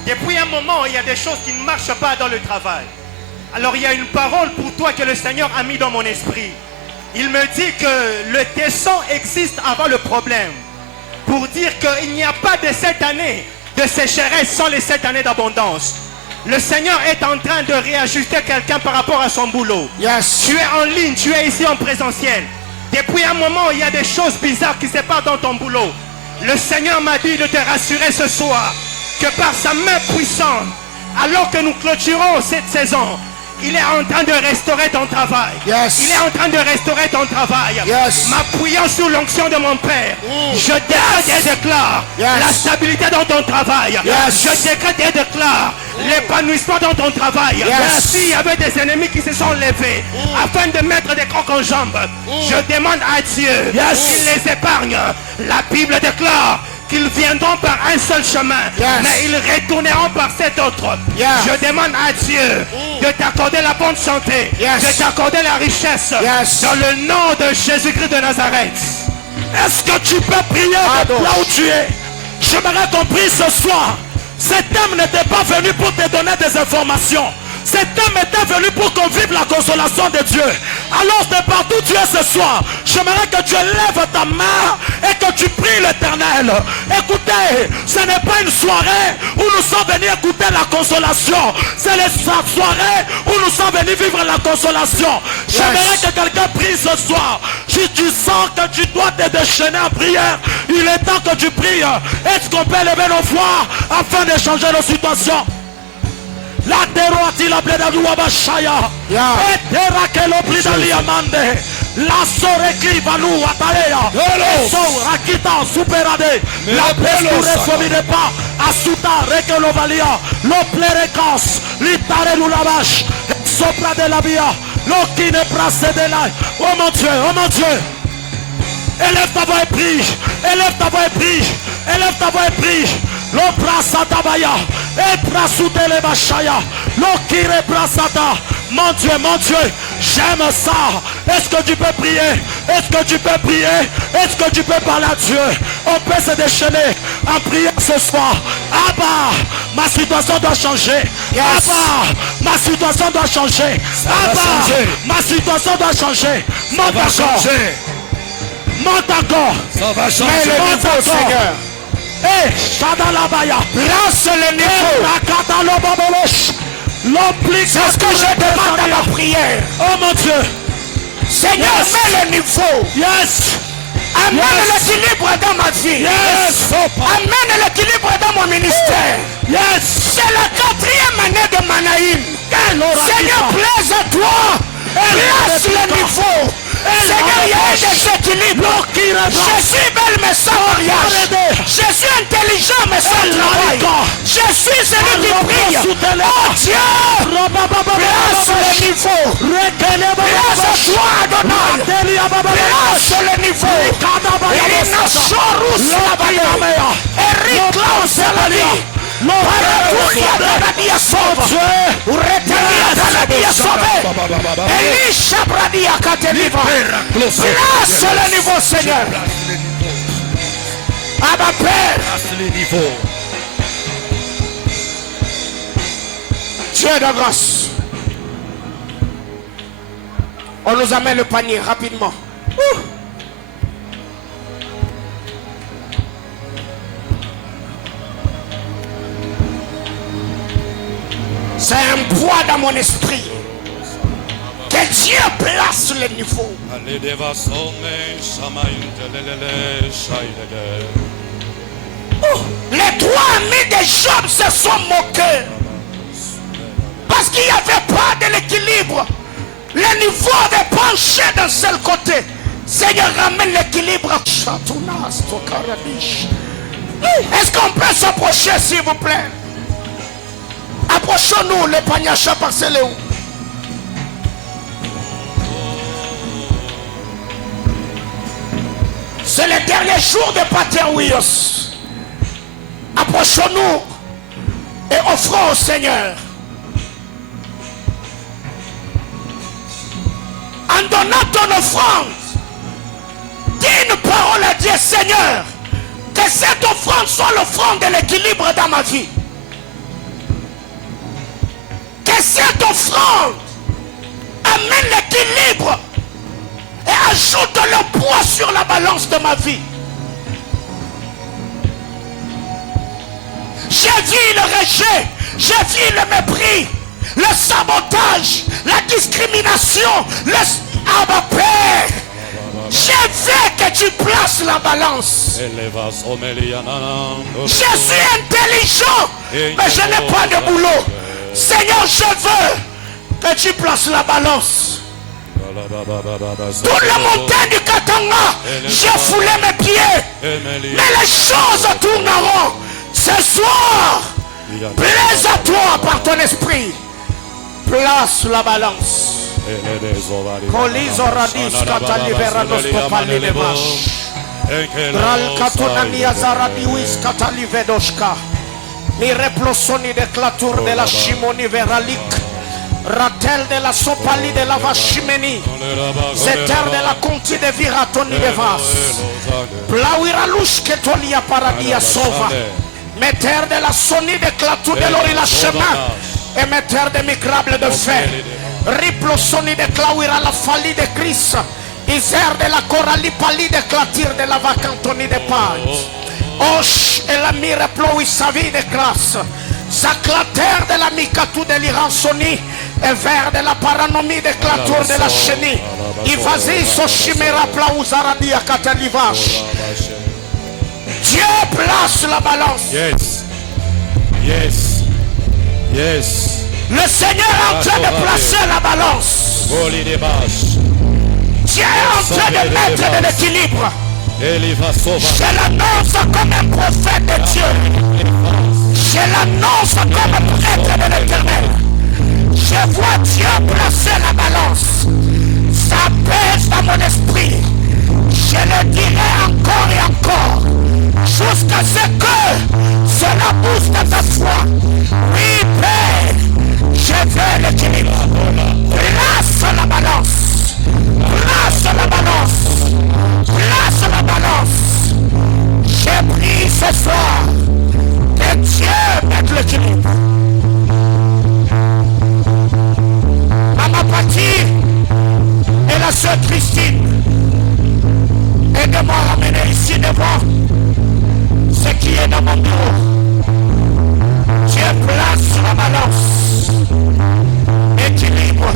Depuis un moment, il y a des choses qui ne marchent pas dans le travail. Alors il y a une parole pour toi que le Seigneur a mis dans mon esprit. Il me dit que le tesson existe avant le problème. Pour dire qu'il n'y a pas de 7 années de sécheresse sans les 7 années d'abondance. Le Seigneur est en train de réajuster quelqu'un par rapport à son boulot. Yes. Tu es en ligne, tu es ici en présentiel. Depuis un moment, il y a des choses bizarres qui se passent dans ton boulot. Le Seigneur m'a dit de te rassurer ce soir que par sa main puissante, alors que nous clôturons cette saison, il est en train de restaurer ton travail. Yes. Il est en train de restaurer ton travail. Yes. M'appuyant sur l'onction de mon Père, je décrète et déclare la stabilité dans ton travail. Yes. Je décrète et déclare l'épanouissement dans ton travail. S'il y avait des ennemis qui se sont levés afin de mettre des crocs en jambes, je demande à Dieu qu'il les épargne. La Bible déclare qu'ils viendront par un seul chemin, mais ils retourneront par cet autre. Je demande à Dieu de t'accorder la bonne santé, de t'accorder la richesse, dans le nom de Jésus-Christ de Nazareth. Est-ce que tu peux prier de là où tu es? J'aimerais qu'on prie ce soir. Cet homme n'était pas venu pour te donner des informations. Cet homme était venu pour qu'on vive la consolation de Dieu. Alors de partout tu es ce soir, j'aimerais que tu lèves ta main et que tu pries l'Éternel. Écoutez, ce n'est pas une soirée où nous sommes venus écouter la consolation. C'est la soirée où nous sommes venus vivre la consolation. J'aimerais que quelqu'un prie ce soir. Si tu sens que tu dois te déchaîner en prière, il est temps que tu pries. Est-ce qu'on peut lever nos voix afin de changer nos situations? La terre ti la bleda du abashaya. Et terra que lo blida li amande. La sore qui va nous atalea. So rakita superade. La pesture somide pas. Asuta reke lo valia. Lo plerecas. Litare lu lavash. Sopra de la via. Lo qui ne prasse de la. Oh mon Dieu, oh mon Dieu. Élève ta voix et prie. Élève ta voix et prie. Élève ta voix et prie. Lo prasata baya. Et prasute le bashaya. Lo kire prasata. Mon Dieu, j'aime ça. Est-ce que tu peux prier? Est-ce que tu peux prier? Est-ce que tu peux parler à Dieu? On peut se déchaîner en prière ce soir. Abba, ma situation doit changer. Abba, ma situation doit changer. Abba, ma situation doit changer. Monte encore. Monte encore. Ça va changer. Monte encore, Seigneur. Eh, Shadalabaya. Lance le niveau. C'est ce que je demande à la prière. Oh mon Dieu. Seigneur, mets le niveau. Yes. Amène l'équilibre dans ma vie. Yes. Amène l'équilibre dans mon ministère. Yes. C'est la 4e année de Manaïm. Seigneur, plaise à toi. Place le niveau. Seigneur, il y a un déséquilibre. Je suis belle mais sans mariage. Je suis intelligent dirigeant, mais sans travail. Je suis celui qui prie. Oh Dieu, place le niveau. Place-toi, Adonai. Place le niveau. Irinasorus la valeur. Eriklaus la vie. Parakunia Bradia Sauve. Uretalia Bradia Sauve. Elisha Bradia Kateliva. Place le niveau, Seigneur. Abba Père. Place le niveau. Dieu de grâce. On nous amène le panier rapidement. C'est un poids dans mon esprit. Que Dieu place le niveau. Les trois amis de Job se sont moqués. Parce qu'il n'y avait pas de l'équilibre. Le niveau avait penché d'un seul côté. Seigneur, ramène l'équilibre. Est-ce qu'on peut s'approcher, s'il vous plaît? Approchons-nous, le panacha parcelé où? C'est le dernier jour de Paterwios. Approchons-nous et offrons au Seigneur. En donnant ton offrande, dis une parole à Dieu, Seigneur, que cette offrande soit l'offrande de l'équilibre dans ma vie. Que cette offrande amène l'équilibre et ajoute le poids sur la balance de ma vie. J'ai vu le rejet, j'ai vu le mépris, le sabotage, la discrimination, le Abba Père. Je veux que tu places la balance. Je suis intelligent, mais je n'ai pas de boulot. Seigneur, je veux que tu places la balance. Toute la montagne du Katanga, j'ai foulé mes pieds. Mais les choses tourneront. Ce soir, plaise à toi par ton esprit. Place la balance. Mi replosoni de clatur de la chimoni veralic. Ratel de la sopali de la vachimeni. Zeter de la conti de viratoni de vas. Plawira louche que tolia paradia sova. Metter de la soni de clatur de l'orila chemin. Et metter de micrable de fer. Riplosoni de clawira la fali de Chris. Iser de la corali pali de clatir de la vacantoni de paille. Osh et la mire ploui sa vie de grâce. Zaclater de la micatou de l'iransoni. Et vers de la paranomie de clatour de la chenille. Ivazi so chimera plaouzaradi à catalivache. Dieu place la balance. Yes. Yes. Yes. Le Seigneur est en train de placer la balance. Dieu est en train de mettre de l'équilibre. Je l'annonce comme un prophète de Dieu. Je l'annonce comme un prêtre de l'Éternel. Je vois Dieu placer la balance. Ça pèse dans mon esprit. Je le dirai encore et encore. Jusqu'à ce que cela booste ta foi. Oui, Père, je veux l'équilibre. Place la balance. Place la balance. Place la balance. J'ai pris ce soir que Dieu mette l'équilibre. Maman Patti et la sœur Christine, aidez-moi à ramener ici devant ce qui est dans mon bureau. Dieu place la balance. Équilibre.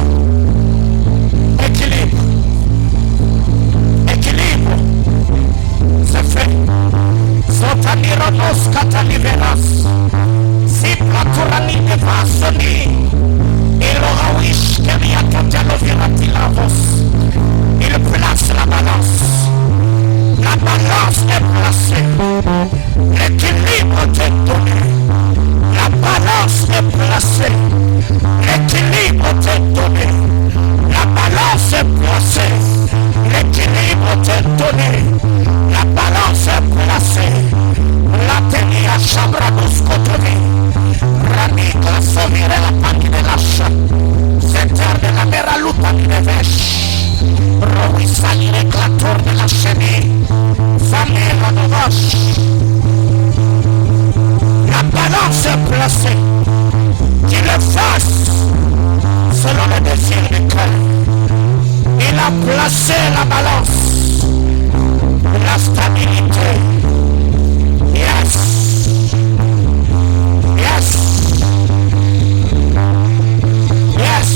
Équilibre. Équilibre. C'est fait. Sotanironos cataliveras. Si platurani de vasoni. Il aura wish que via catalo viratilavos. Il place la balance. La balance est placée. L'équilibre t'est donné. La balance est placée. L'équilibre t'est donné. La balance est placée. L'équilibre t'est donné. La balance est placée. La tenia chabradus cotoni. Ranica somire la panine lascia. Center de la mera luta mi devesh. Rovi salire clator de la chenie. Famille de vache. La balance est placée. Qu'il le fasse selon le désir du cœur. Il a placé la balance. La stabilité. Yes. Yes. Yes.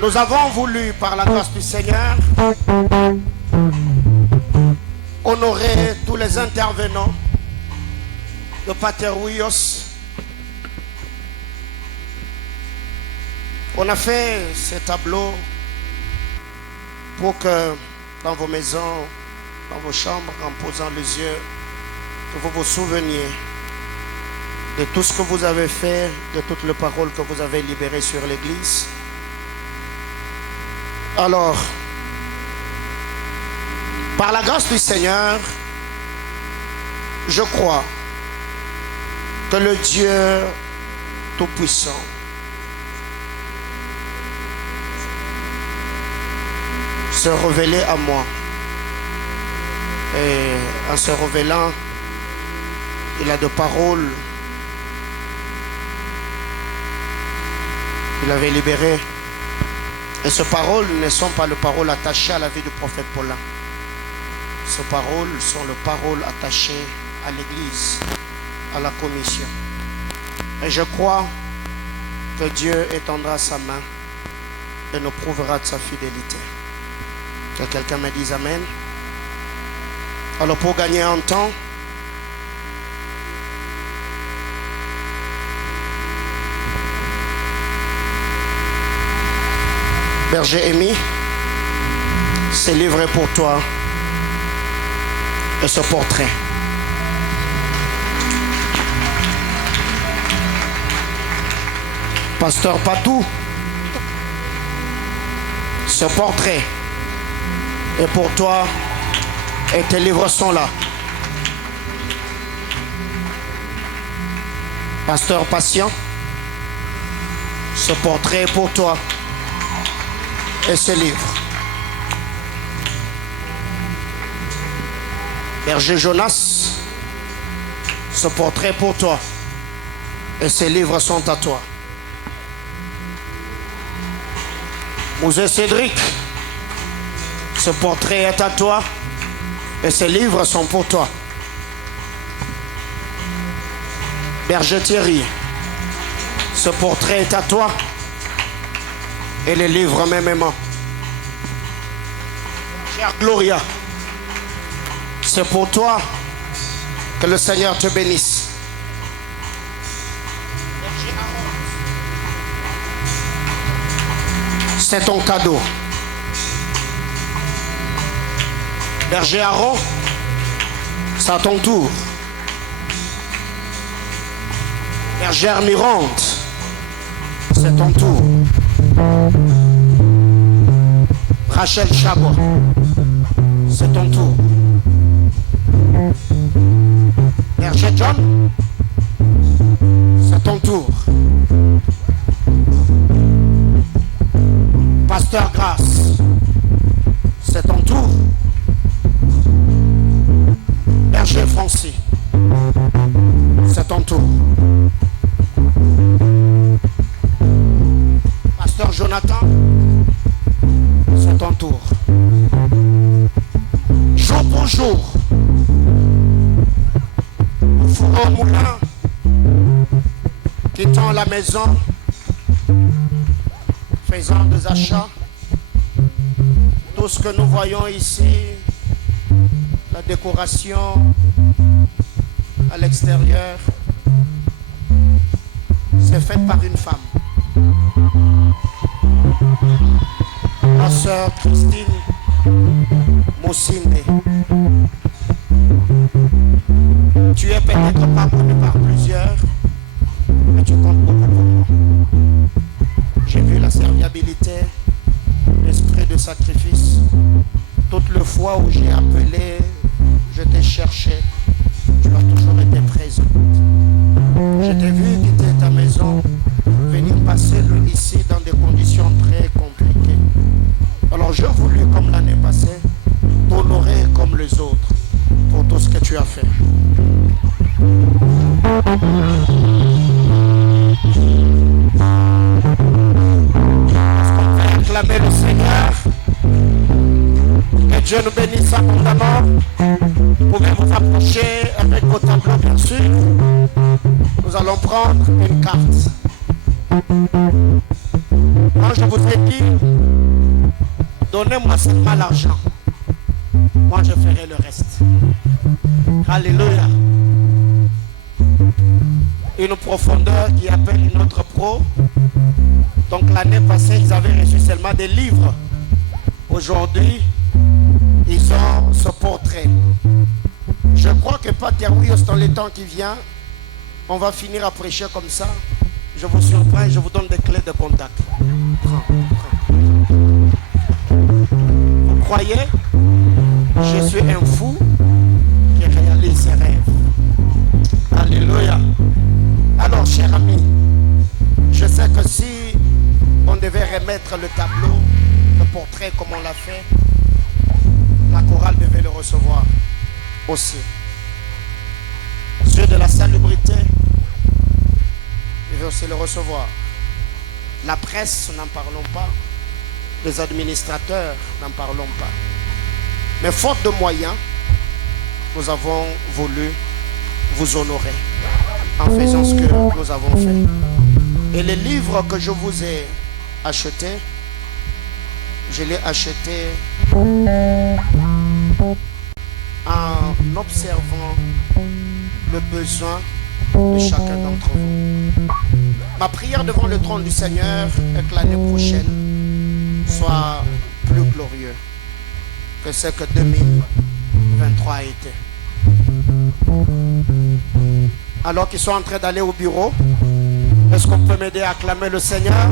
Nous avons voulu, par la grâce du Seigneur, honorer tous les intervenants de Pater Huyos. On a fait ce tableau pour que dans vos maisons, dans vos chambres, en posant les yeux, que vous vous souveniez de tout ce que vous avez fait, de toutes les paroles que vous avez libérées sur l'Église. Alors, par la grâce du Seigneur, je crois que le Dieu Tout-Puissant se révélait à moi. Et en se révélant, il a de paroles. Il avait libéré. Et ces paroles ne sont pas les paroles attachées à la vie du prophète Paulin. Ces paroles sont les paroles attachées à l'Église, à la commission. Et je crois que Dieu étendra sa main et nous prouvera de sa fidélité. Que quelqu'un me dise Amen. Alors pour gagner un temps, Berger Amy, c'est livré pour toi et ce portrait. Pasteur Patou, ce portrait est pour toi et tes livres sont là. Pasteur Patient, ce portrait est pour toi et ce livre. Berger Jonas, ce portrait est pour toi et ces livres sont à toi. Mouzé Cédric, ce portrait est à toi et ces livres sont pour toi. Berger Thierry, ce portrait est à toi et les livres mêmement. Chère Gloria, c'est pour toi, que le Seigneur te bénisse. C'est ton cadeau. Berger Aaron, c'est à ton tour. Bergère Mirande, c'est ton tour. Rachel Chabot, c'est ton tour. Berger John, c'est ton tour. Pasteur Grâce, c'est ton tour. Roger Francis, c'est ton tour. Pasteur Jonathan, c'est ton tour. Jour pour jour, Fourreau Moulin, quittons la maison, faisant des achats. Tout ce que nous voyons ici, la décoration à l'extérieur, c'est fait par une femme. Ma soeur Christine Moussinde. Tu es peut-être pas connu par plusieurs, mais tu comptes beaucoup pour moi. J'ai vu la serviabilité, l'esprit de sacrifice. Toutes les fois où j'ai appelé, je t'ai cherché, tu as toujours été présent. Je t'ai vu quitter ta maison, venir passer ici dans des conditions très compliquées. Alors j'ai voulu, comme l'année passée, t'honorer comme les autres pour tout ce que tu as fait. Est-ce qu'on peut acclamer le Seigneur? Que Dieu nous bénisse abondamment. Vous pouvez vous approcher avec vos tableaux, bien sûr. Nous allons prendre une carte. Quand je vous ai dit, donnez-moi seulement l'argent. Moi, je ferai le reste. Alléluia. Une profondeur qui appelle une autre pro. Donc l'année passée, ils avaient reçu seulement des livres. Aujourd'hui, ils ont ce portrait. Je crois que Pater Wios, dans les temps qui viennent, on va finir à prêcher comme ça. Je vous surprends et je vous donne des clés de contact. Prends. Vous croyez? Je suis un fou qui réalise ses rêves. Alléluia. Alors, cher ami, je sais que si on devait remettre le tableau, le portrait comme on l'a fait, la chorale devait le recevoir aussi. Ceux de la salubrité devaient aussi le recevoir. La presse, n'en parlons pas. Les administrateurs, n'en parlons pas. Mais faute de moyens, nous avons voulu vous honorer en faisant ce que nous avons fait. Et les livres que je vous ai achetés, je les ai achetés en observant le besoin de chacun d'entre vous. Ma prière devant le trône du Seigneur est que l'année prochaine soit plus glorieux que ce que 2023 a été. Alors qu'ils sont en train d'aller au bureau, est-ce qu'on peut m'aider à acclamer le Seigneur?